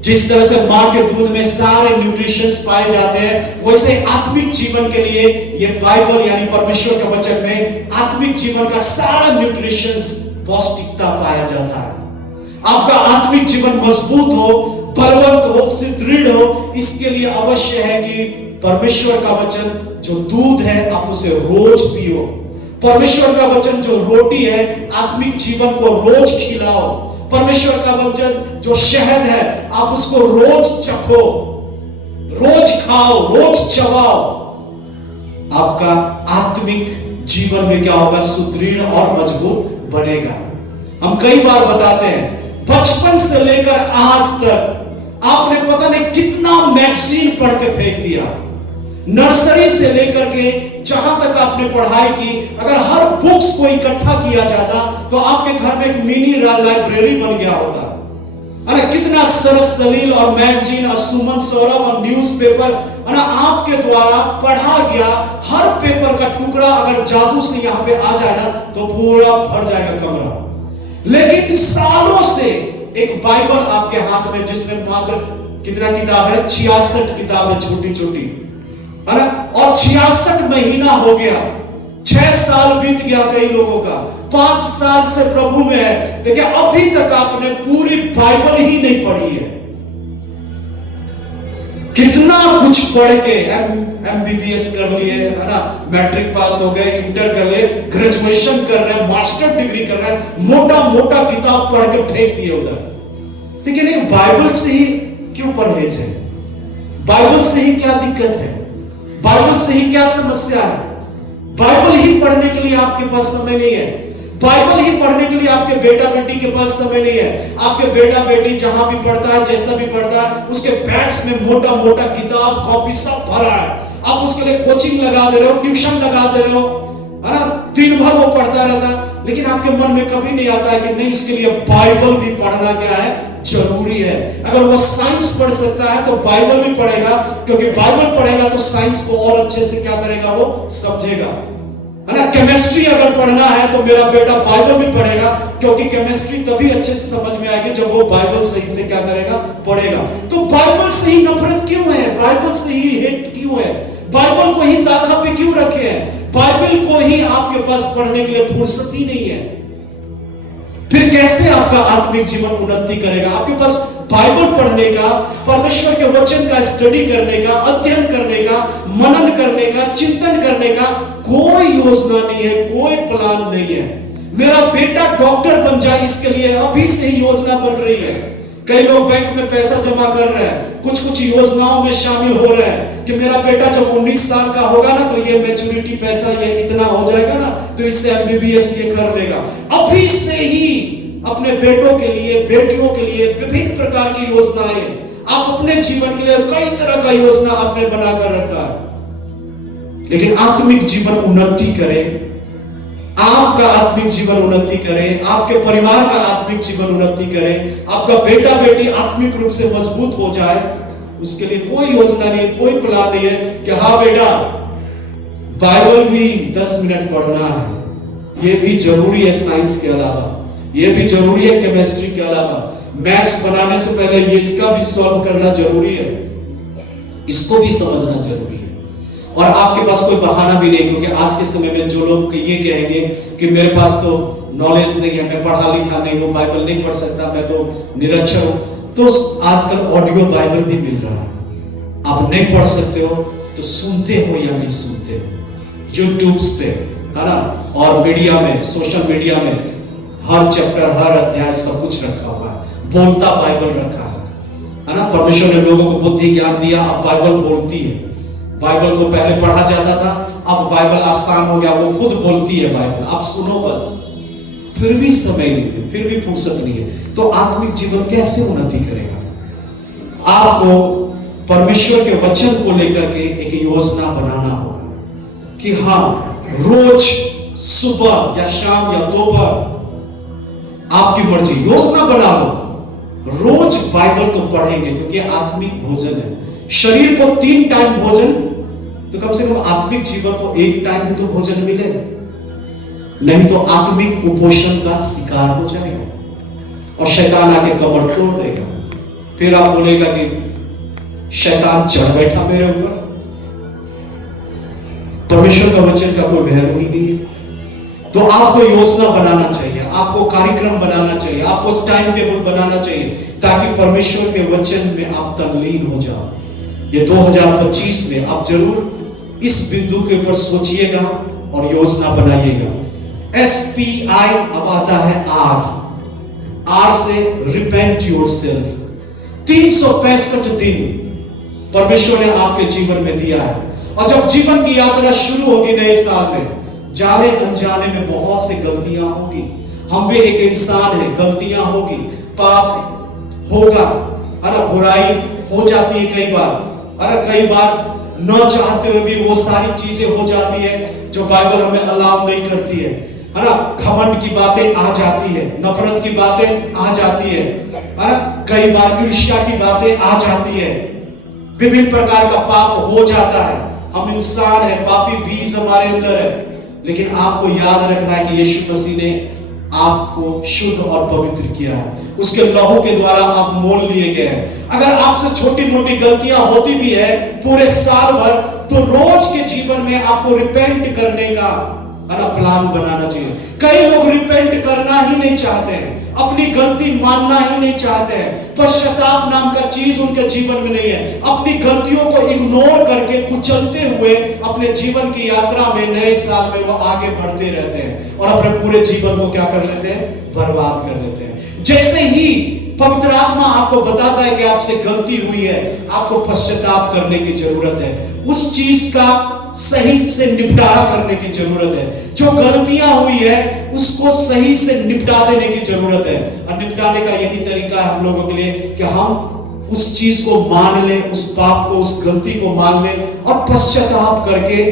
जिस तरह से मां के दूध में सारे न्यूट्रिशंस पाए जाते हैं, वैसे आत्मिक जीवन के लिए ये बाइबल यानी परमेश्वर के वचन में आत्मिक जीवन का सारा न्यूट्रिशंस, पौष्टिकता पाया जाता है। आपका आत्मिक जीवन मजबूत हो, बलवंत हो, सुदृढ़ हो, इसके लिए अवश्य है कि परमेश्वर का वचन जो दूध है आप उसे रोज पियो। परमेश्वर का वचन जो रोटी है, आत्मिक जीवन को रोज खिलाओ। परमेश्वर का वचन जो शहद है, आप उसको रोज चखो, रोज खाओ, रोज चबाओ। आपका आत्मिक जीवन में क्या होगा, सुदृढ़ और मजबूत बनेगा। हम कई बार बताते हैं, बचपन से लेकर आज तक आपने पता नहीं कितना मैगजीन पढ़ के फेंक दिया। नर्सरी से लेकर के जहां तक आपने पढ़ाई की, अगर हर बुक्स को इकट्ठा किया जाता तो आपके घर में एक मिनी लाइब्रेरी बन गया होता। अरे कितना सरस सलील और मैगजीन और सुमन सौरभ और न्यूज़पेपर है ना, आपके द्वारा पढ़ा गया हर पेपर का टुकड़ा अगर जादू से यहाँ पे आ जाए ना तो पूरा भर जाएगा कमरा। लेकिन सालों से एक बाइबल आपके हाथ में, जिसमें मात्र कितना किताब है, 66 किताब है, छोटी छोटी, है ना, और 66 महीना हो गया, 6 साल बीत गया कई लोगों का, 5 साल से प्रभु में है, लेकिन अभी तक आपने पूरी बाइबल ही नहीं पढ़ी है। कितना कुछ पढ़ के MBBS कर लिए, है ना, मैट्रिक पास हो गए, इंटर कर लिए, ग्रेजुएशन कर रहे हैं, मास्टर डिग्री कर रहे हैं, मोटा मोटा किताब पढ़ के फेंक दिए उधर। लेकिन एक बाइबल से ही क्यों परहेज है? बाइबल से ही क्या दिक्कत है? बाइबल से ही क्या समस्या है? बाइबल ही पढ़ने के लिए आपके पास समय नहीं है। बाइबल ही पढ़ने के लिए आपके बेटा बेटी के पास समय नहीं है। आपके बेटा बेटी जहां भी पढ़ता है, जैसा भी पढ़ता है, उसके बैग्स में मोटा मोटा किताब कॉपी सब भरा है। आप उसके लिए कोचिंग लगा दे रहे हो, ट्यूशन लगा दे रहे हो, है ना, दिन भर वो पढ़ता रहता है। लेकिन आपके मन में कभी नहीं आता है कि नहीं, इसके लिए बाइबल भी पढ़ना क्या है, जरूरी है। अगर वो साइंस पढ़ सकता है तो बाइबल भी पढ़ेगा, क्योंकि बाइबल पढ़ेगा तो साइंस को और अच्छे से क्या करेगा, वो समझेगा, है ना। केमिस्ट्री अगर पढ़ना है तो मेरा बेटा बाइबल भी पढ़ेगा, क्योंकि केमिस्ट्री तभी अच्छे से समझ में आएगी जब वो बाइबल सही से क्या करेगा, पढ़ेगा। तो बाइबल से ही नफरत क्यों है? बाइबल से ही हेट क्यों है? बाइबल को ही ताका पे क्यों रखे हैं? बाइबल को ही आपके पास पढ़ने के लिए फुर्सत ही नहीं है। फिर कैसे आपका आत्मिक जीवन उन्नति करेगा? आपके पास बाइबल पढ़ने का, परमेश्वर के वचन का स्टडी करने का, अध्ययन करने का, मनन करने का, चिंतन करने का कोई योजना नहीं है, कोई प्लान नहीं है। मेरा बेटा डॉक्टर बन जाए, इसके लिए अभी से ही योजना बन रही है। कई लोग बैंक में पैसा जमा कर रहे हैं, कुछ कुछ योजनाओं में शामिल हो रहे हैं कि मेरा बेटा जब 19 साल का होगा ना तो ये मैच्योरिटी पैसा ये इतना हो जाएगा ना तो इससे एमबीबीएस ये कर लेगा। अभी से ही अपने बेटों के लिए, बेटियों के लिए विभिन्न प्रकार की योजनाएं आप अपने जीवन के लिए कई तरह का योजना आपने बनाकर रखा है। लेकिन आत्मिक जीवन उन्नति करे, आपका आत्मिक जीवन उन्नति करे, आपके परिवार का आत्मिक जीवन उन्नति करे, आपका बेटा बेटी आत्मिक रूप से मजबूत हो जाए, उसके लिए कोई योजना नहीं, कोई प्लान नहीं है कि हाँ बेटा बाइबल भी 10 मिनट पढ़ना है, ये भी जरूरी है साइंस के अलावा, ये भी जरूरी है केमिस्ट्री के अलावा, मैथ्स बनाने से पहले ये इसका भी सॉल्व करना जरूरी है, इसको भी समझना जरूरी है। और आपके पास कोई बहाना भी नहीं, क्योंकि आज के समय में जो लोग ये कहेंगे कि मेरे पास तो नॉलेज नहीं है, मैं पढ़ा लिखा नहीं हूँ, बाइबल नहीं पढ़ सकता, मैं तो निरक्षर हूँ, तो आजकल ऑडियो बाइबल भी मिल रहा है। आप नहीं पढ़ सकते हो तो सुनते हो या नहीं सुनते हो, यूट्यूब पे है ना, और मीडिया में, सोशल मीडिया में हर चैप्टर, हर अध्याय सब कुछ रखा हुआ है, बोलता बाइबल रखा है ना। परमेश्वर ने लोगों को बुद्धि ज्ञान दिया, अब बाइबल बोलती है। बाइबल को पहले पढ़ा जाता था, अब बाइबल आसान हो गया, वो खुद बोलती है बाइबल, आप सुनो बस। फिर भी समय नहीं है, फिर भी फुर्सत नहीं है, तो आत्मिक जीवन कैसे उन्नति करेगा? आपको परमेश्वर के वचन को लेकर के एक योजना बनाना होगा कि हाँ रोज सुबह या शाम या दोपहर आपकी मर्जी, योजना बना लो, रोज बाइबल तो पढ़ेंगे, क्योंकि आत्मिक भोजन है। शरीर को 3 टाइम भोजन, तो कम से कम आत्मिक जीवन को 1 टाइम ही तो भोजन मिले, नहीं तो आत्मिक कुपोषण का शिकार हो जाएगा और शैतान आके कमर तोड़ देगा। फिर आप बोलेगा कि शैतान चढ़ बैठा मेरे ऊपर। परमेश्वर का वचन का कोई वैल्यू ही नहीं है। तो आपको योजना बनाना चाहिए, आपको कार्यक्रम बनाना चाहिए, आपको टाइम टेबल बनाना चाहिए, ताकि परमेश्वर के वचन में आप तल्लीन हो जाओ। ये 2025 में आप जरूर इस बिंदु के ऊपर सोचिएगा और योजना बनाइएगा। SPI अब आता है R से रिपेंट योरसेल्फ। 365 दिन परमेश्वर ने आपके जीवन में दिया है, और जब जीवन की यात्रा शुरू होगी नए साल में, जाने अनजाने में बहुत सी गलतियां होगी। हम भी एक इंसान है, गलतियां होगी, पाप होगा, अरे बुराई हो जाती है कई बार, अरे कई बार न चाहते हुए भी वो सारी चीजें हो जाती है जो बाइबल हमें अलाउ नहीं करती है ना। घमंड की बातें आ जाती है, नफरत की बातें आ जाती है, कई बार ईर्ष्या की बातें आ जाती है, विभिन्न प्रकार का पाप हो जाता है। हम इंसान है, पापी बीज हमारे अंदर है, लेकिन आपको याद रखना है कि यीशु मसीह ने आपको शुद्ध और पवित्र किया है, उसके लहू के द्वारा आप मोल लिए गए हैं। अगर आपसे छोटी मोटी गलतियां होती भी है पूरे साल भर, तो रोज के जीवन में आपको रिपेंट करने का प्लान बनाना चाहिए। कई लोग रिपेंट करना ही नहीं चाहते हैं, अपनी गलती मानना ही नहीं चाहते हैं, पश्चाताप नाम का चीज उनके जीवन में नहीं है। अपनी गलतियों को इग्नोर करके कुचलते हुए अपने जीवन की यात्रा में नए साल में वो आगे बढ़ते रहते हैं और अपने पूरे जीवन को क्या कर लेते हैं? बर्बाद कर लेते हैं। जैसे ही पवित्र आत्मा आपको बताता है कि आपसे गलती हुई है, आपको पश्चाताप करने की जरूरत है, उस चीज का सही से निपटारा करने की जरूरत है। जो गलतियां हुई है उसको सही से निपटा देने की जरूरत है, और निपटाने का यही तरीका है हम लोगों के लिए कि हम उस चीज को मान लें, उस पाप को, उस गलती को मान लें और पश्चाताप करके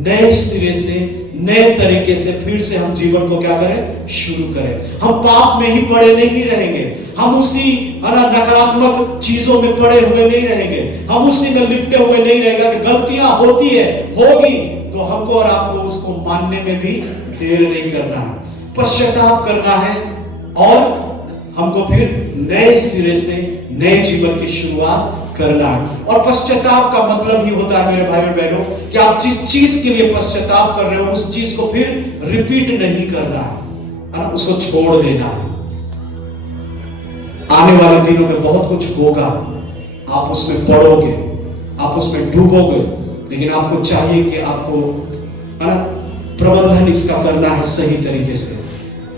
नए सिरे से, नए तरीके से फिर से हम जीवन को क्या करें? शुरू करें। हम पाप में ही पड़े नहीं रहेंगे, हम उसी नकारात्मक चीजों में पड़े हुए नहीं रहेंगे, हम उसी में लिपटे हुए नहीं रहेंगे। गलतियां होती है, होगी, तो हमको और आपको उसको मानने में भी देर नहीं करना है, पश्चाताप करना है और हमको फिर नए सिरे से नए जीवन की शुरुआत करना है। और पश्चाताप का मतलब ही होता है मेरे भाई और बहनों कि आप जिस चीज के लिए पश्चाताप कर रहे हो उस चीज को फिर रिपीट नहीं करना है ना, उसको छोड़ देना है। आने वाले दिनों में बहुत कुछ होगा, आप उसमें पढ़ोगे, आप उसमें डूबोगे, लेकिन आपको चाहिए कि आपको है ना प्रबंधन इसका करना है सही तरीके से,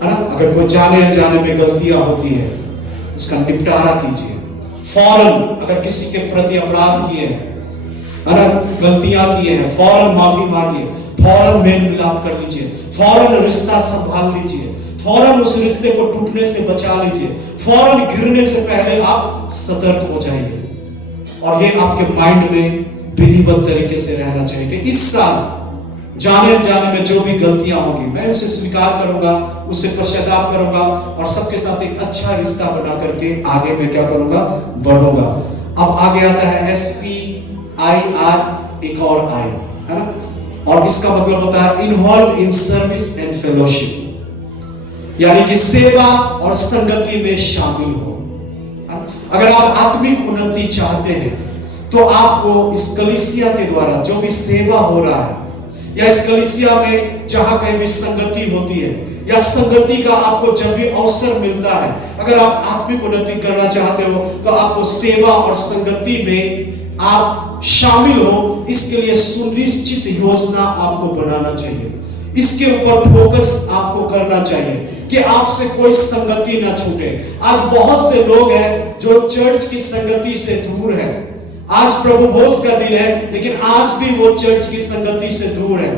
है ना। अगर कोई जाने अनजाने में गलतियां होती है उसका निपटारा कीजिए फौरन। अगर किसी के प्रति अपराध किए है ना, गलतियां किए हैं, फौरन माफी मांगिए, फौरन मेल मिलाप कर लीजिए, फौरन रिश्ता संभाल लीजिए, फौरन उस रिश्ते को टूटने से बचा लीजिए, फौरन गिरने से पहले आप सतर्क हो जाइए। और ये आपके माइंड में विधिवत तरीके से रहना चाहिए कि इस साल जाने अनजाने में जो भी गलतियां होंगी मैं उसे स्वीकार करूंगा, उससे पश्चाताप करूंगा और सबके साथ एक अच्छा रिश्ता बना करके आगे मैं क्या करूंगा, बढ़ूंगा। अब आगे आता है SPIR, एक और आई, है ना, और इसका मतलब होता है involve in service and fellowship, यानी कि सेवा और संगति में शामिल हो। अगर आप आत्मिक उन्नति चाहते हैं तो आपको इस कलीसिया के द्वारा जो भी सेवा हो रहा है या इस कलीसिया में जहां कहीं भी संगति होती है या संगति का आपको जब भी अवसर मिलता है, अगर आप आत्मिक उन्नति करना चाहते हो तो आपको सेवा और संगति में आप शामिल हो, इसके लिए सुनिश्चित योजना आपको बनाना चाहिए। इसके ऊपर फोकस आपको करना चाहिए कि आपसे कोई संगति ना छूटे। आज बहुत से लोग हैं जो चर्च की संगति से दूर है। आज प्रभु भोज का दिन है लेकिन आज भी वो चर्च की संगति से दूर है।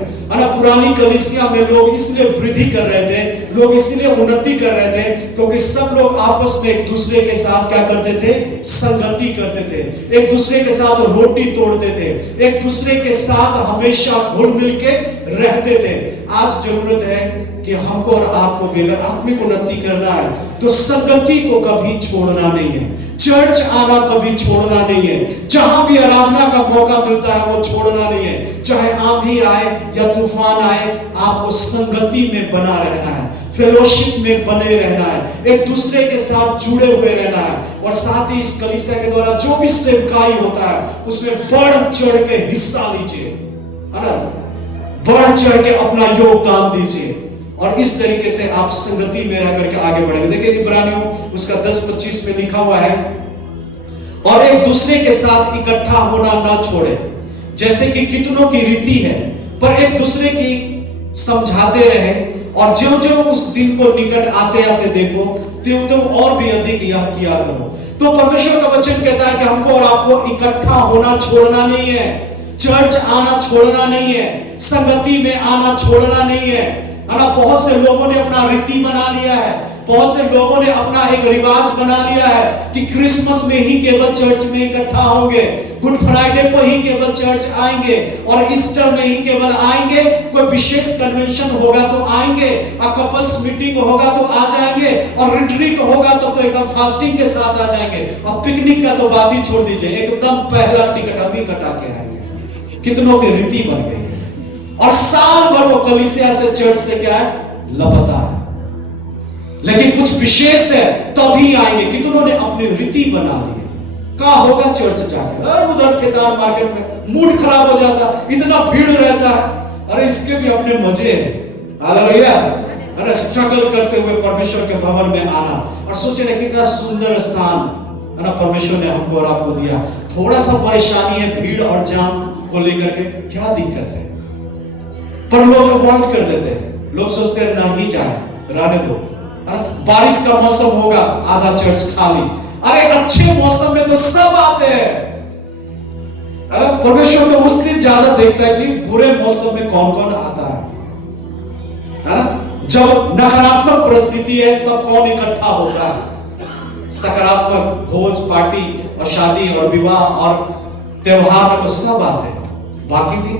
पुरानी कलीसिया में लोग इसलिए वृद्धि कर रहे थे, लोग इसलिए उन्नति कर रहे थे क्योंकि सब लोग आपस में एक दूसरे के साथ क्या करते थे, संगति करते थे, एक दूसरे के साथ रोटी तोड़ते थे, एक दूसरे के साथ हमेशा घुल मिल के रहते थे। आज जरूरत है कि हमको और आपको भी अगर आत्मिक उन्नति करना है तो संगति को कभी छोड़ना नहीं है, चर्च आना कभी छोड़ना नहीं है, जहां भी आराधना का मौका मिलता है वो छोड़ना नहीं है। चाहे आंधी आए या तूफान आए, आपको संगति में बना रहना है, फेलोशिप में बने रहना है, एक दूसरे के साथ जुड़े हुए रहना है। और साथ ही इस कलीसिया के द्वारा जो भी सेवकाई होता है उसमें बढ़ चढ़ के हिस्सा लीजिए, है ना, बढ़ चढ़ के अपना योगदान दीजिए और इस तरीके से आप संगति में रह करके आगे बढ़ेंगे। देखिए इब्रानियों उसका 10:25 में लिखा हुआ है, और एक दूसरे के साथ इकट्ठा होना ना छोड़े जैसे कि कितनों की रीति है, पर एक दूसरे की समझाते रहे, और ज्यों-ज्यों उस दिन को निकट आते आते देखो त्यों-त्यों और भी अधिक यह किया करो। तो परमेश्वर का वचन कहता है कि हमको और आपको इकट्ठा होना छोड़ना नहीं है, चर्च आना छोड़ना नहीं है, संगति में आना छोड़ना नहीं है। बहुत से लोगों ने अपना रीति बना लिया है, बहुत से लोगों ने अपना एक रिवाज बना लिया है कि क्रिसमस में ही केवल चर्च में इकट्ठा होंगे, गुड फ्राइडे को ही केवल चर्च आएंगे और ईस्टर में ही केवल आएंगे, कोई विशेष कन्वेंशन होगा तो आएंगे, और कपल्स मीटिंग होगा तो आ जाएंगे, और रिट्रीट होगा तो एकदम फास्टिंग के साथ आ जाएंगे, और पिकनिक का तो बात ही छोड़ दीजिए, एकदम पहला टिकट अभी कटा के आएंगे। कितनों की रीति बन गई है और साल भर वो कलीसिया से चर्च से क्या है, लापता है। लेकिन कुछ विशेष है तभी आएंगे। कितनों ने अपनी रीति बना ली है। क्या होगा चर्च जाके, उधर खेतान मार्केट में मूड खराब हो जाता, इतना भीड़ रहता है, अरे इसके भी अपने मजे हैं। हालेलुया। अरे स्ट्रगल करते हुए परमेश्वर के भवन में आना और सोचे ना कितना सुंदर स्थान है ना परमेश्वर ने हमको और आपको दिया। थोड़ा सा परेशानी है भीड़ और जाम को लेकर के, क्या दिक्कत है, पर लोग अवॉइड कर देते हैं। लोग सोचते हैं ना ही जाए, रहने दो, बारिश का मौसम होगा आधा चर्च खाली। अरे अच्छे मौसम में तो सब आते हैं। अरे परमेश्वर तो उस दिन ज्यादा देखता है कि बुरे मौसम में कौन कौन आता है ना। जब नकारात्मक परिस्थिति है तब कौन इकट्ठा होता है, सकारात्मक भोज पार्टी और शादी और विवाह और त्योहार में तो सब आते हैं। बाकी दिन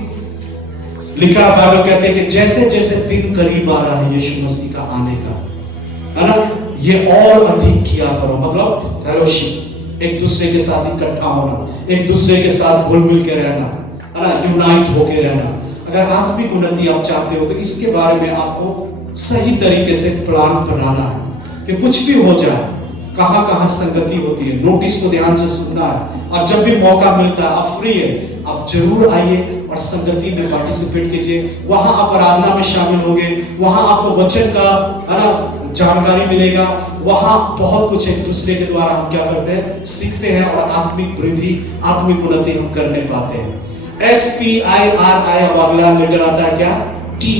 लिखा बाइबल कहते हैं कि जैसे जैसे दिन करीब आ रहा है यीशु मसीह का आने का, है ना, ये और अधिक किया करो, मतलब फेलोशिप, एक दूसरे के साथ इकट्ठा होना, एक दूसरे के साथ घुल मिल के रहना, है ना, यूनाइट होके रहना। अगर आत्मिक उन्नति आप चाहते हो तो इसके बारे में आपको सही तरीके से प्लान बनाना है कि कुछ भी हो जाए, कहां कहां संगति होती है, नोटिस को ध्यान से सुनना है। और जब भी मौका मिलता है, आप फ्री है, आप जरूर आइए और संगति में पार्टिसिपेट कीजिए। वहां आप आराधना में शामिल होंगे, वहां आपको वचन का है ना जानकारी मिलेगा, वहां बहुत कुछ एक दूसरे के द्वारा हम क्या करते हैं, सीखते हैं और आत्मिक वृद्धि, आत्मिक उन्नति हम करने पाते हैं। SPIRI, अब अगला लेटर आता है क्या, T।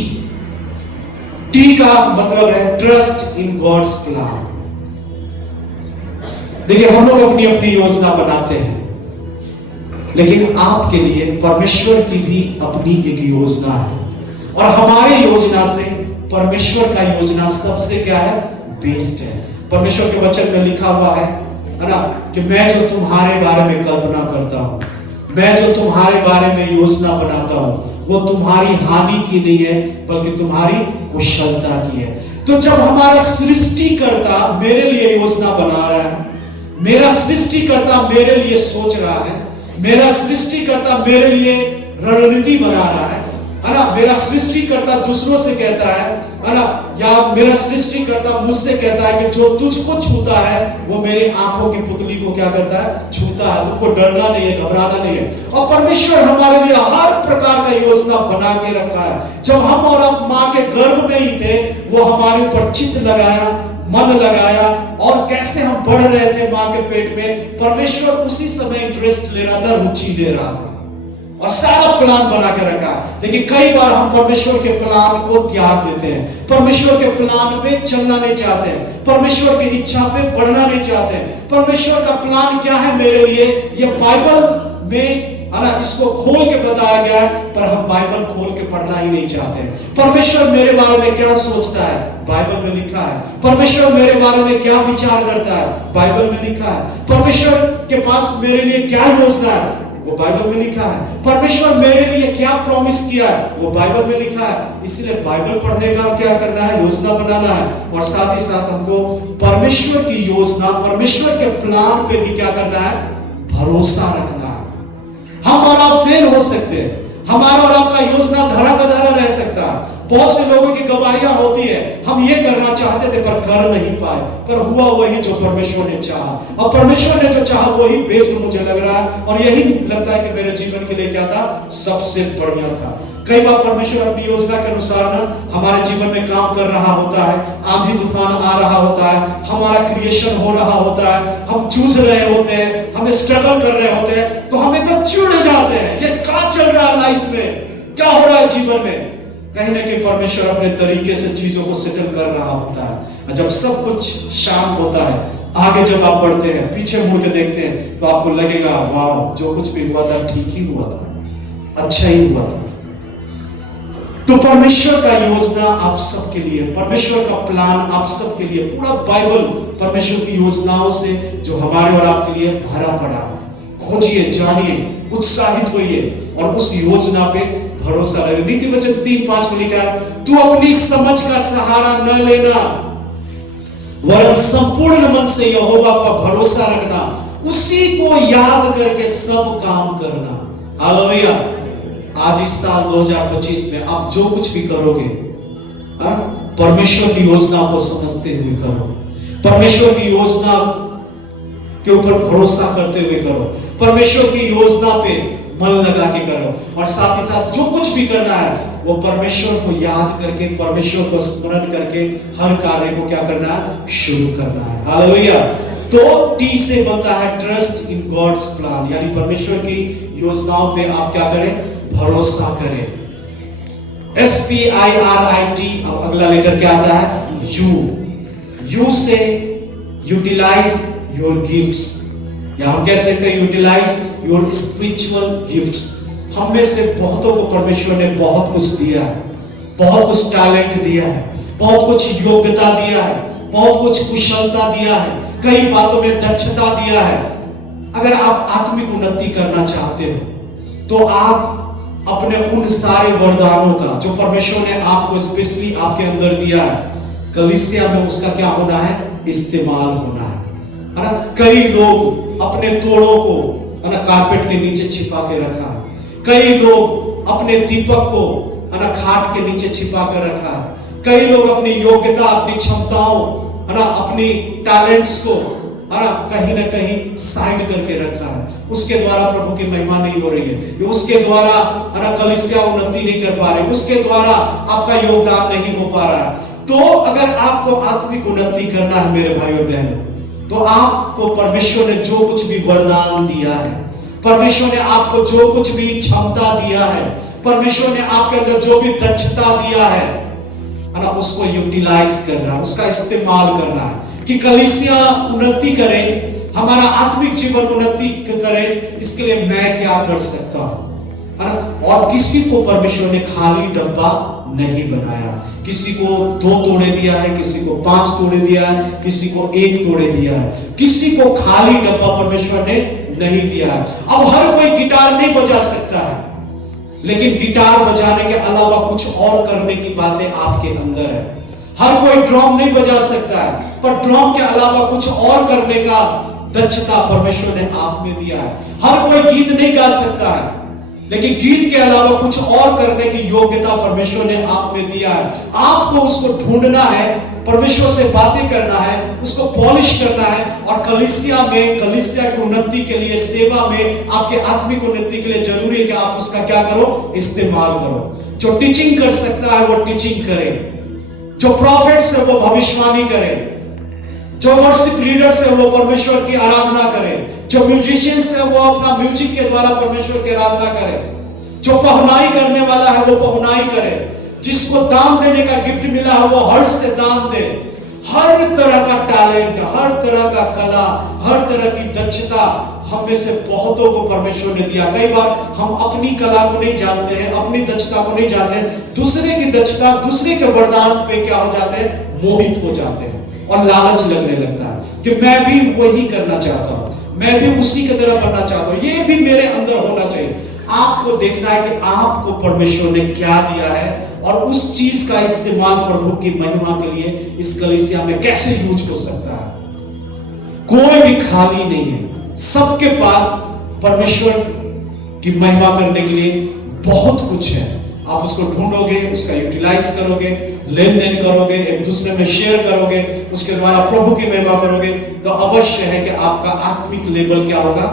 T का मतलब है ट्रस्ट इन गॉड्स प्लान। देखिए, हम लोग अपनी अपनी योजना बनाते हैं, लेकिन आपके लिए परमेश्वर की भी अपनी एक योजना है, और हमारी योजना से परमेश्वर का योजना सबसे क्या है, बेस्ट है। परमेश्वर के वचन में लिखा हुआ है ना, कि मैं जो तुम्हारे बारे में कल्पना करता हूं, मैं जो तुम्हारे बारे में योजना बनाता हूं, वो तुम्हारी हानि की नहीं है, बल्कि तुम्हारी कुशलता की है। तो जब हमारा सृष्टिकर्ता मेरे लिए योजना बना रहा है, मेरा सृष्टिकर्ता मेरे लिए सोच रहा है, मेरा सृष्टिकर्ता मेरे लिए रणनीति बना रहा है ना, मेरा सृष्टिकर्ता दूसरों से कहता है ना, या मेरा सृष्टिकर्ता मुझसे कहता है कि जो तुझको छूता है वो मेरी आंखों की पुतली को क्या करता है, छूता है। तुमको डरना नहीं है, घबराना नहीं है। और परमेश्वर हमारे लिए हर प्रकार का योजना बना के रखा है। जब हम और आप माँ के गर्भ में ही थे, वो हमारे ऊपर चित्त लगाया, मन लगाया, और कैसे हम बढ़ रहे थे माँ के पेट में, परमेश्वर उसी समय इंटरेस्ट ले रहा था, रुचि ले रहा था, और सारा प्लान बना के रखा। लेकिन कई बार हम परमेश्वर के प्लान को त्याग देते हैं, परमेश्वर के प्लान पे चलना नहीं चाहते, परमेश्वर की इच्छा पे बढ़ना नहीं चाहते। परमेश्वर का प्लान क्या है मेरे लिए, ये बाइबल में है ना, इसको खोल के बताया गया है, पर हम बाइबल खोल के पढ़ना ही नहीं चाहते। परमेश्वर मेरे बारे में क्या सोचता है, बाइबल में लिखा है। परमेश्वर मेरे बारे में क्या विचार करता है, बाइबल में लिखा है। परमेश्वर के पास मेरे लिए क्या योजना है, वो बाइबल में लिखा है। परमेश्वर मेरे लिए क्या प्रॉमिस किया है, वो बाइबल में लिखा है। इसलिए बाइबल पढ़ने का क्या करना है, योजना बनाना है, और साथ ही साथ हमको परमेश्वर की योजना, परमेश्वर के प्लान पे भी क्या करना है, भरोसा रखना है। हम और आप फेल हो सकते हैं, हमारा और आपका योजना धरा का धरा रह सकता है। बहुत से लोगों की गवाहियां होती है, हम ये करना चाहते थे पर कर नहीं पाए, पर हुआ वही जो परमेश्वर ने चाहा, और परमेश्वर ने जो चाहा वही बेस्ट मुझे लग रहा है, और यही लगता है कि मेरे जीवन के लिए क्या था, सबसे बढ़िया था। कई बार परमेश्वर अपनी योजना के अनुसार ना हमारे जीवन में काम कर रहा होता है, आंधी तूफान आ रहा होता है, हमारा क्रिएशन हो रहा होता है, हम जूझ रहे होते हैं, हम स्ट्रगल कर रहे होते हैं, तो हम एकदम चिढ़ जाते हैं, ये क्या चल रहा है लाइफ में, क्या हो रहा है जीवन में। कहीं ना कहीं परमेश्वर अपने तरीके से चीजों को सेटल कर रहा होता है। जब सब कुछ शांत होता है, आगे जब आप बढ़ते हैं, पीछे मुड़ के देखते हैं, तो आपको लगेगा वाह, जो कुछ भी हुआ था ठीक ही हुआ था, अच्छा ही हुआ था। तो परमेश्वर का योजना आप सबके लिए, परमेश्वर का प्लान आप सबके लिए, पूरा बाइबल परमेश्वर की योजनाओं से जो हमारे और आपके लिए भरा पड़ा है। खोजिए, जानिए, उत्साहित होइए, और उस योजना पे भरोसा रहे। नीति वचन 3:5 में लिखा है, तू अपनी समझ का सहारा न लेना, वरन संपूर्ण मन से यहोवा पर भरोसा रखना, उसी को याद करके सब काम करना। हालेलुया। आज इस साल 2025 में आप जो कुछ भी करोगे, परमेश्वर की योजना को समझते हुए करो, परमेश्वर की योजना के ऊपर भरोसा करते हुए करो, परमेश्वर की योजना पे मन लगा के करो, और साथ ही साथ जो कुछ भी करना है वो परमेश्वर को याद करके, परमेश्वर को स्मरण करके हर कार्य को क्या करना है, शुरू करना है। हालेलुया। तो टी से बनता है ट्रस्ट इन गॉड्स प्लान, यानी परमेश्वर की योजनाओं पे आप क्या करें, भरोसा करें। SPIRIT, अब अगला लेटर क्या आता है, यू से यूटिलाइज योर गिफ्ट्स, या हम कह सकते हैं यूटिलाइज योर स्पिरिचुअल गिफ्ट्स। हम में से बहुतों को परमेश्वर ने बहुत कुछ दिया है, बहुत कुछ टैलेंट दिया है, बहुत कुछ योग्यता दिया है, बहुत कुछ कुशलता दिया है, कई बातों में दक्षता दिया है। अगर आप आत्मिक उन्नति करना चाहते हो तो आप अपने उन सारे वरदानों का जो परमेश्वर ने आपको स्पेशली आपके अंदर दिया है, कलीसिया में उसका क्या होना है, इस्तेमाल होना है ना। कई लोग अपने तोड़ों को है ना कारपेट के नीचे छिपा के रखा है, कई लोग अपने दीपक को है ना खाट के नीचे छिपा कर रखा है, कई लोग अपनी योग्यता, अपनी क्षमताओं है ना, अपनी टैलेंट्स को कहीं ना कहीं साइड करके रखा है, उसके द्वारा प्रभु की महिमा नहीं हो रही है, उसके द्वारा कलीसिया उन्नति नहीं कर पा रही, उसके द्वारा आपका योगदान नहीं हो पा रहा है। तो अगर आपको आत्मिक उन्नति करना है मेरे भाइयों बहनों, तो आपको परमेश्वर ने जो कुछ भी वरदान दिया है, परमेश्वर ने आपको जो कुछ भी क्षमता दिया है, परमेश्वर ने आपके अंदर जो भी दक्षता दिया है ना, उसको यूटिलाइज करना है, उसका इस्तेमाल करना है कि कलीसिया उन्नति करे, हमारा आत्मिक जीवन उन्नति करे। इसके लिए मैं क्या कर सकता हूं, है ना। और किसी को परमेश्वर ने खाली डब्बा नहीं बनाया, किसी को 2 तोड़े दिया है, किसी को 5 तोड़े दिया है, किसी को 1 तोड़े दिया है, किसी को खाली डब्बा परमेश्वर ने नहीं दिया है। अब हर कोई गिटार नहीं बजा सकता है, लेकिन गिटार बजाने के अलावा कुछ और करने की बातें आपके अंदर है। हर कोई ड्रम नहीं बजा सकता है, पर ड्रम के अलावा कुछ और करने का दक्षता परमेश्वर ने आप में दिया है। हर कोई गीत नहीं गा सकता है, लेकिन गीत के अलावा कुछ और करने की योग्यता परमेश्वर ने आप में दिया है। आपको उसको ढूंढना है, परमेश्वर से बातें करना है, उसको पॉलिश करना है, और कलीसिया में, कलीसिया की उन्नति के लिए, सेवा में, आपके आत्मिक उन्नति के लिए जरूरी है कि आप उसका क्या करो, इस्तेमाल करो। जो टीचिंग कर सकता है वो टीचिंग करे, जो प्रॉफिट्स है वो भविष्यवाणी करे, जो वर्शिप लीडर्स है वो परमेश्वर की आराधना करे, जो म्यूजिशियंस है वो अपना म्यूजिक के द्वारा परमेश्वर की आराधना करे, जो पहुनाई करने वाला है वो पहुनाई करे, जिसको दान देने का गिफ्ट मिला है वो हर्ष से दान दे। हर तरह का टैलेंट, हर तरह का कला, हर तरह की दक्षता हम में से बहुतों को परमेश्वर ने दिया। कई बार हम अपनी कला को नहीं जानते हैं, अपनी दक्षता को नहीं जानते हैं, दूसरे की दक्षता, दूसरे के वरदान पे क्या हो जाते हैं, मोहित हो जाते हैं, और लालच लगने लगता है कि मैं भी वही करना चाहता हूं, मैं भी उसी की तरह बनना चाहता हूं, ये भी मेरे अंदर होना चाहिए। आपको देखना है कि आपको परमेश्वर ने क्या दिया है, और उस चीज का इस्तेमाल प्रभु की महिमा के लिए इस कलीसिया में कैसे यूज हो सकता है। कोई भी खाली नहीं है, सबके पास परमेश्वर की महिमा करने के लिए बहुत कुछ है। आप उसको ढूंढोगे, उसका यूटिलाइज करोगे, लेन देन करोगे, एक दूसरे में शेयर करोगे, उसके द्वारा प्रभु की महिमा करोगे, तो अवश्य है कि आपका आत्मिक लेवल क्या होगा,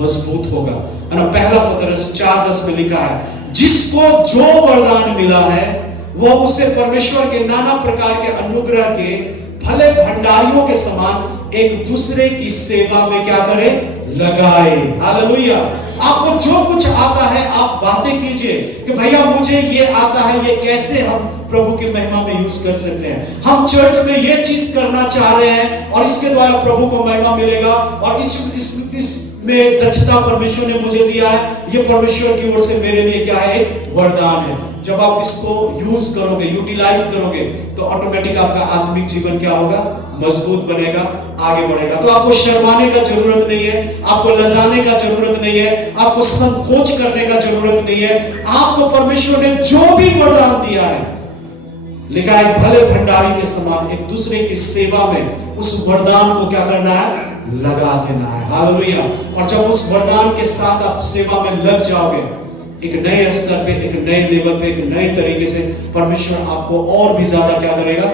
मजबूत होगा, है ना। पहला पतरस 4:10 में लिखा है, जिसको जो वरदान मिला है वो उसे परमेश्वर के नाना प्रकार के अनुग्रह के भले भंडारियों के समान एक दूसरे की सेवा में क्या करे, लगाए। हालेलुया। आपको जो कुछ आता है आप बातें कीजिए कि भैया मुझे ये आता है, ये कैसे हम प्रभु की महिमा में यूज कर सकते हैं। हम चर्च में ये चीज करना चाह रहे हैं और इसके द्वारा प्रभु को महिमा मिलेगा, और इसमें दक्षता परमेश्वर ने मुझे दिया है, ये परमेश्वर की ओर से मेरे लिए क्या है, एक वरदान है। जब आप इसको यूज करोगे, यूटिलाइज करोगे, तो ऑटोमेटिक आपका आत्मिक जीवन क्या होगा, मजबूत बनेगा, आगे बढ़ेगा। तो आपको शर्माने का जरूरत नहीं है, आपको लजाने का जरूरत नहीं है, आपको संकोच करने का जरूरत नहीं है। आपको परमेश्वर ने जो भी वरदान दिया है, लिखा है भले भंडारी के समान एक दूसरे की सेवा में उस वरदान को क्या करना है, लगा देना है। हालेलुया। और जब उस वरदान के साथ आप सेवा में लग जाओगे, एक नए स्तर पे, एक नए लेवल पे, एक नए तरीके से परमेश्वर आपको और भी ज्यादा क्या करेगा,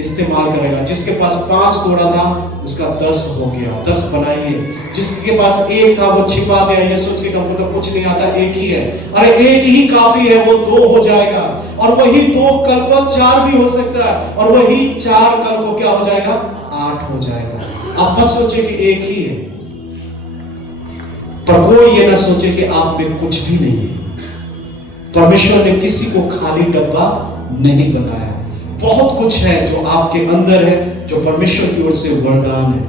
इस्तेमाल करेगा। जिसके पास 5 तोड़ा था उसका 10 हो गया, 10 बनाइए। जिसके पास 1 था वो छिपा दिया, ये सोच के हमको तो कुछ नहीं आता, 1 ही है, अरे 1 ही काफी है, वो 2 हो जाएगा, और वही 2 कल को 4 भी हो सकता है, और वही 4 कल को क्या हो जाएगा, 8 हो जाएगा। आप मत सोचे कि 1 ही है, पर कोई ये ना सोचे कि आप में कुछ भी नहीं है। परमेश्वर ने किसी को खाली डब्बा नहीं बनाया, बहुत कुछ है जो आपके अंदर है, जो परमेश्वर की ओर से वरदान है।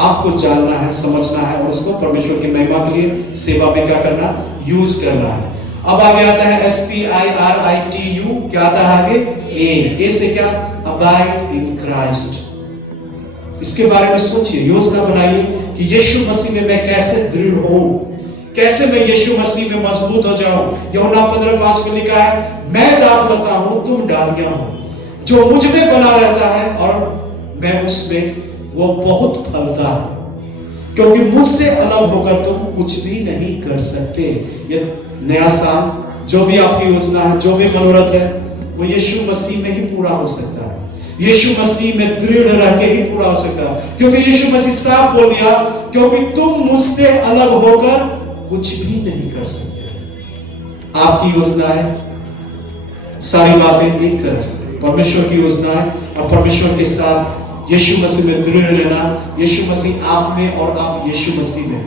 आपको जानना है, समझना है, और उसको परमेश्वर की महिमा के लिए सेवा में क्या करना, यूज करना है। अब आगे आता है SPIRITU, क्या आता है आगे, ए से क्या, अबाइड इन क्राइस्ट। इसके बारे में सोचिए, योजना बनाइए कि यीशु मसीह में मैं कैसे दृढ़ हूं, कैसे मैं यीशु मसीह में मजबूत हो जाऊं। यूहन्ना 15:5 में लिखा है, मैं दाख लता हूं, तुम डालियां हो, जो मुझ में बना रहता है और मैं उसमें, वो बहुत फलता है, क्योंकि मुझसे अलग होकर तुम कुछ भी नहीं कर सकते। ये नया साल, जो भी आपकी योजना है, जो भी मनोरथ है, वो यीशु मसीह में ही पूरा हो सकता है। यीशु मसीह में दृढ़ रह के ही पूरा हो सकता है, क्योंकि यीशु मसीह साफ बोल दिया, क्योंकि तुम मुझसे अलग होकर कुछ भी नहीं कर सकते। आपकी योजना है, सारी बातें एक तरफ, परमेश्वर की योजना है, और परमेश्वर के साथ यीशु मसीह में दृढ़ रहना, यीशु मसीह आप में और आप यीशु मसीह में।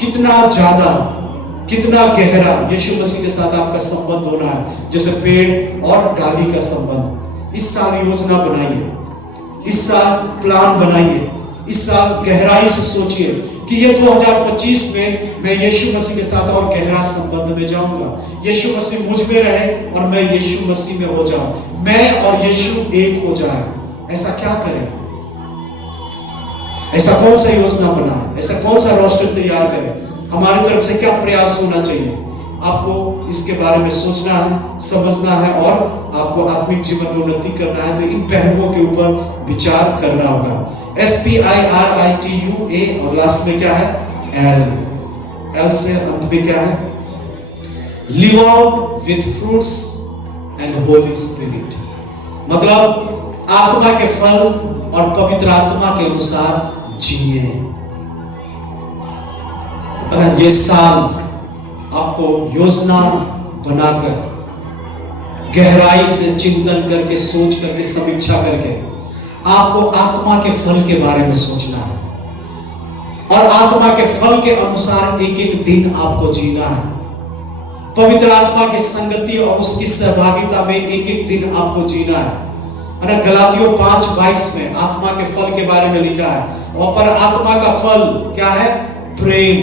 कितना ज्यादा, कितना गहरा यीशु मसीह के साथ आपका संबंध होना है, जैसे पेड़ और डाली का संबंध। इस साल योजना बनाइए, इस साल प्लान बनाइए, इस साल गहराई से सोचिए कि ये 2025 में मैं यीशु मसीह के साथ और गहरा संबंध में जाऊंगा। यीशु मसीह मुझ में रहे और मैं यीशु मसीह में हो जाऊं, मैं और यीशु एक हो जाए। ऐसा क्या करें? ऐसा कौन सा योजना बनाए, ऐसा कौन सा रोस्टर तैयार करें? हमारी तरफ से क्या प्रयास होना चाहिए? आपको इसके बारे में सोचना है, समझना है, और आपको आत्मिक जीवन में उन्नति करना है, तो इन पहलुओं के ऊपर विचार करना होगा। SPIRITUA और लास्ट में क्या है? L से अंत में क्या है? Live out with fruits and Holi spirit, मतलब आत्मा के फल और पवित्र आत्मा के अनुसार जिए। ये साल आपको योजना बनाकर, गहराई से चिंतन करके, सोच करके, समीक्षा करके आपको आत्मा के फल के बारे में सोचना है, और आत्मा के फल के अनुसार एक एक दिन आपको जीना है। पवित्र आत्मा की संगति और उसकी सहभागिता में एक एक दिन आपको जीना है। गलातियों 5:22 में आत्मा के फल के बारे में लिखा है, और पर आत्मा का फल क्या है? प्रेम।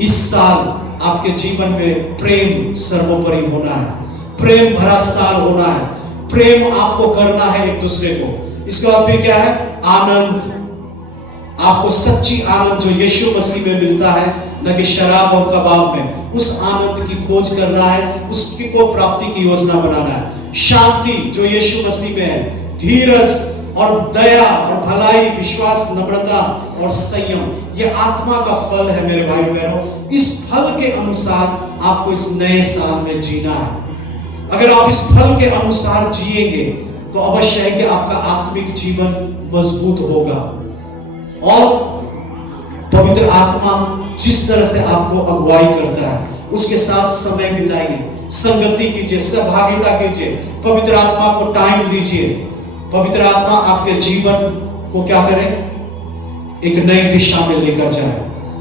इस साल आपके जीवन में प्रेम सर्वोपरि होना है, प्रेम भरा साल होना है, प्रेम आपको करना है एक दूसरे को। इसके बाद फिर क्या है? आनंद। आपको सच्ची आनंद जो यीशु मसीह में मिलता है, न कि शराब और कबाब में, उस आनंद की खोज करना है, उसकी को प्राप्ति की योजना बनाना है। शांति जो यीशु मसीह में है, धीरज और दया और भलाई, विश्वास, नम्रता और संयम, ये आत्मा का फल है मेरे भाई बहनों। इस फल के अनुसार आपको इस नए साल में जीना है। अगर आप इस फल के अनुसार जिएंगे तो अवश्य है कि आपका आत्मिक जीवन मजबूत होगा, और पवित्र आत्मा जिस तरह से आपको अगुवाई करता है उसके साथ समय बिताइए, संगति कीजिए, सहभागिता कीजिए, पवित्र आत्मा को टाइम दीजिए। पवित्र आत्मा आपके जीवन को क्या करे? एक नई दिशा में लेकर जाए,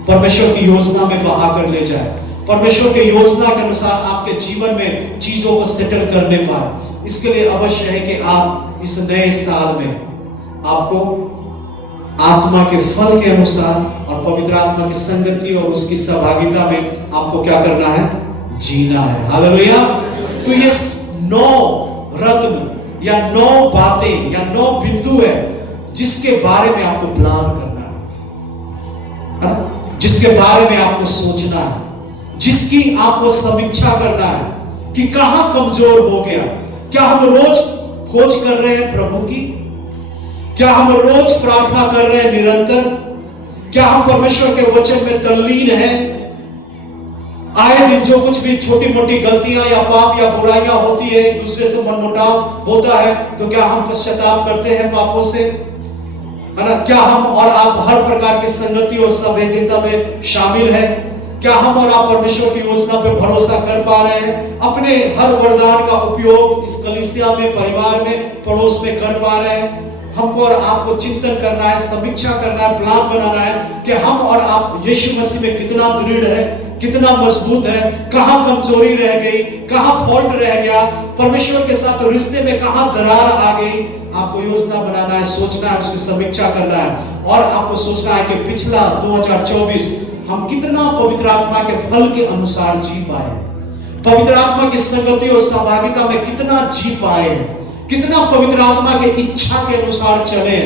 परमेश्वर की योजना में बहाकर ले जाए, परमेश्वर के योजना के अनुसार आपके जीवन में चीजों को सेटल करने पाए। इसके लिए अवश्य है कि आप इस नए साल में आपको आत्मा के फल के अनुसार और पवित्र आत्मा की संगति और उसकी सहभागिता में आपको क्या करना है? जीना है। हालेलुया। तो ये 9 रत्न या 9 बातें या 9 बिंदु है जिसके बारे में आपको प्लान करना है, जिसके बारे में आपको सोचना है, जिसकी आपको समीक्षा करना है कि कहां कमजोर हो गया। क्या हम रोज खोज कर रहे हैं प्रभु की? क्या हम रोज प्रार्थना कर रहे हैं निरंतर? क्या हम परमेश्वर के वचन में तल्लीन हैं? आए दिन जो कुछ भी छोटी मोटी गलतियां या पाप या बुराइयां होती है, एक दूसरे से मनमुटाव होता है, तो क्या हम पश्चाताप करते हैं पापों से? है ना? क्या हम और आप हर प्रकार की संगति और संवेदनता में शामिल हैं? क्या हम और आप परमेश्वर की योजना पे भरोसा कर पा रहे हैं? अपने हर वरदान का उपयोग इस कलीसिया में, परिवार में, पड़ोस में कर पा रहे हैं? हमको और आपको चिंतन करना है, समीक्षा करना है, प्लान बनाना है कि हम और आप यीशु मसीह में कितना दृढ़ है, कितना मजबूत है, कहां कमजोरी रह गई, कहां फॉल्ट रह गया, परमेश्वर के साथ रिश्ते में कहां दरार आ गई। आपको योजना बनाना है, सोचना है, उसकी समीक्षा करना है, और आपको सोचना है कि पिछला 2024 हम कितना पवित्र आत्मा के फल के अनुसार जी पाए, पवित्र आत्मा की संगति और सहभागिता में कितना जी पाए, कितना पवित्र आत्मा के इच्छा के अनुसार चले।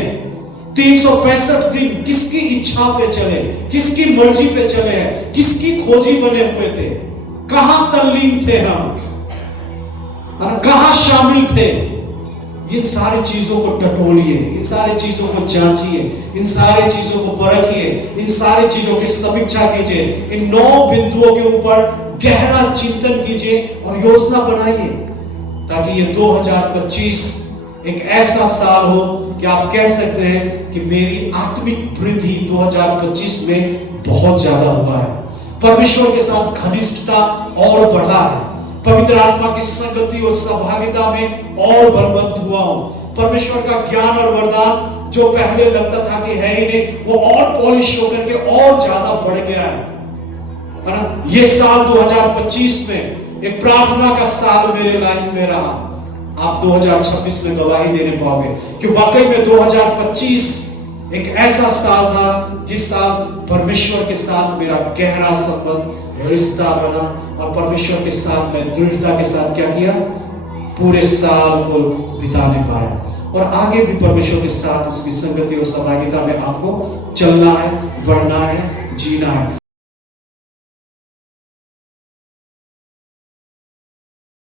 365 दिन किसकी इच्छा पे चले, किसकी मर्जी पे चले, किसकी खोजी बने हुए थे, कहां तल्लीन थे हम, कहां शामिल थे। इन सारी चीजों को टटोलिए, इन सारी चीजों को जांचिए, इन सारी चीजों को परखिए, इन सारी चीजों की समीक्षा कीजिए, इन 9 बिंदुओं के ऊपर गहरा चिंतन कीजिए और योजना बनाइए, ताकि ये 2025 एक ऐसा साल हो कि आप कह सकते हैं कि मेरी आत्मिक वृद्धि 2025 में बहुत ज्यादा हुआ है, परमेश्वर के साथ घनिष्ठता और बढ़ा है, पवित्र आत्मा की संगति और सहभागिता में और बलवंत हुआ हूं, परमेश्वर का ज्ञान और वरदान जो पहले लगता था कि है ही नहीं, वो और पॉलिश होकर के और ज्यादा बढ़ गया है ना। ये साल 2025 में एक प्रार्थना का साल मेरे लाइफ में रहा। आप 2026 में गवाही देने पाओगे कि वाकई में 2025 एक ऐसा साल था जिस साल परमेश्वर के साथ मेरा गहरा संबंध, रिश्ता बना और परमेश्वर के साथ मैं दृढ़ता के साथ क्या किया, पूरे साल को बिताने पाया। और आगे भी परमेश्वर के साथ उसकी संगति और सहभागिता में आपको चलना है, बढ़ना है, जीना है।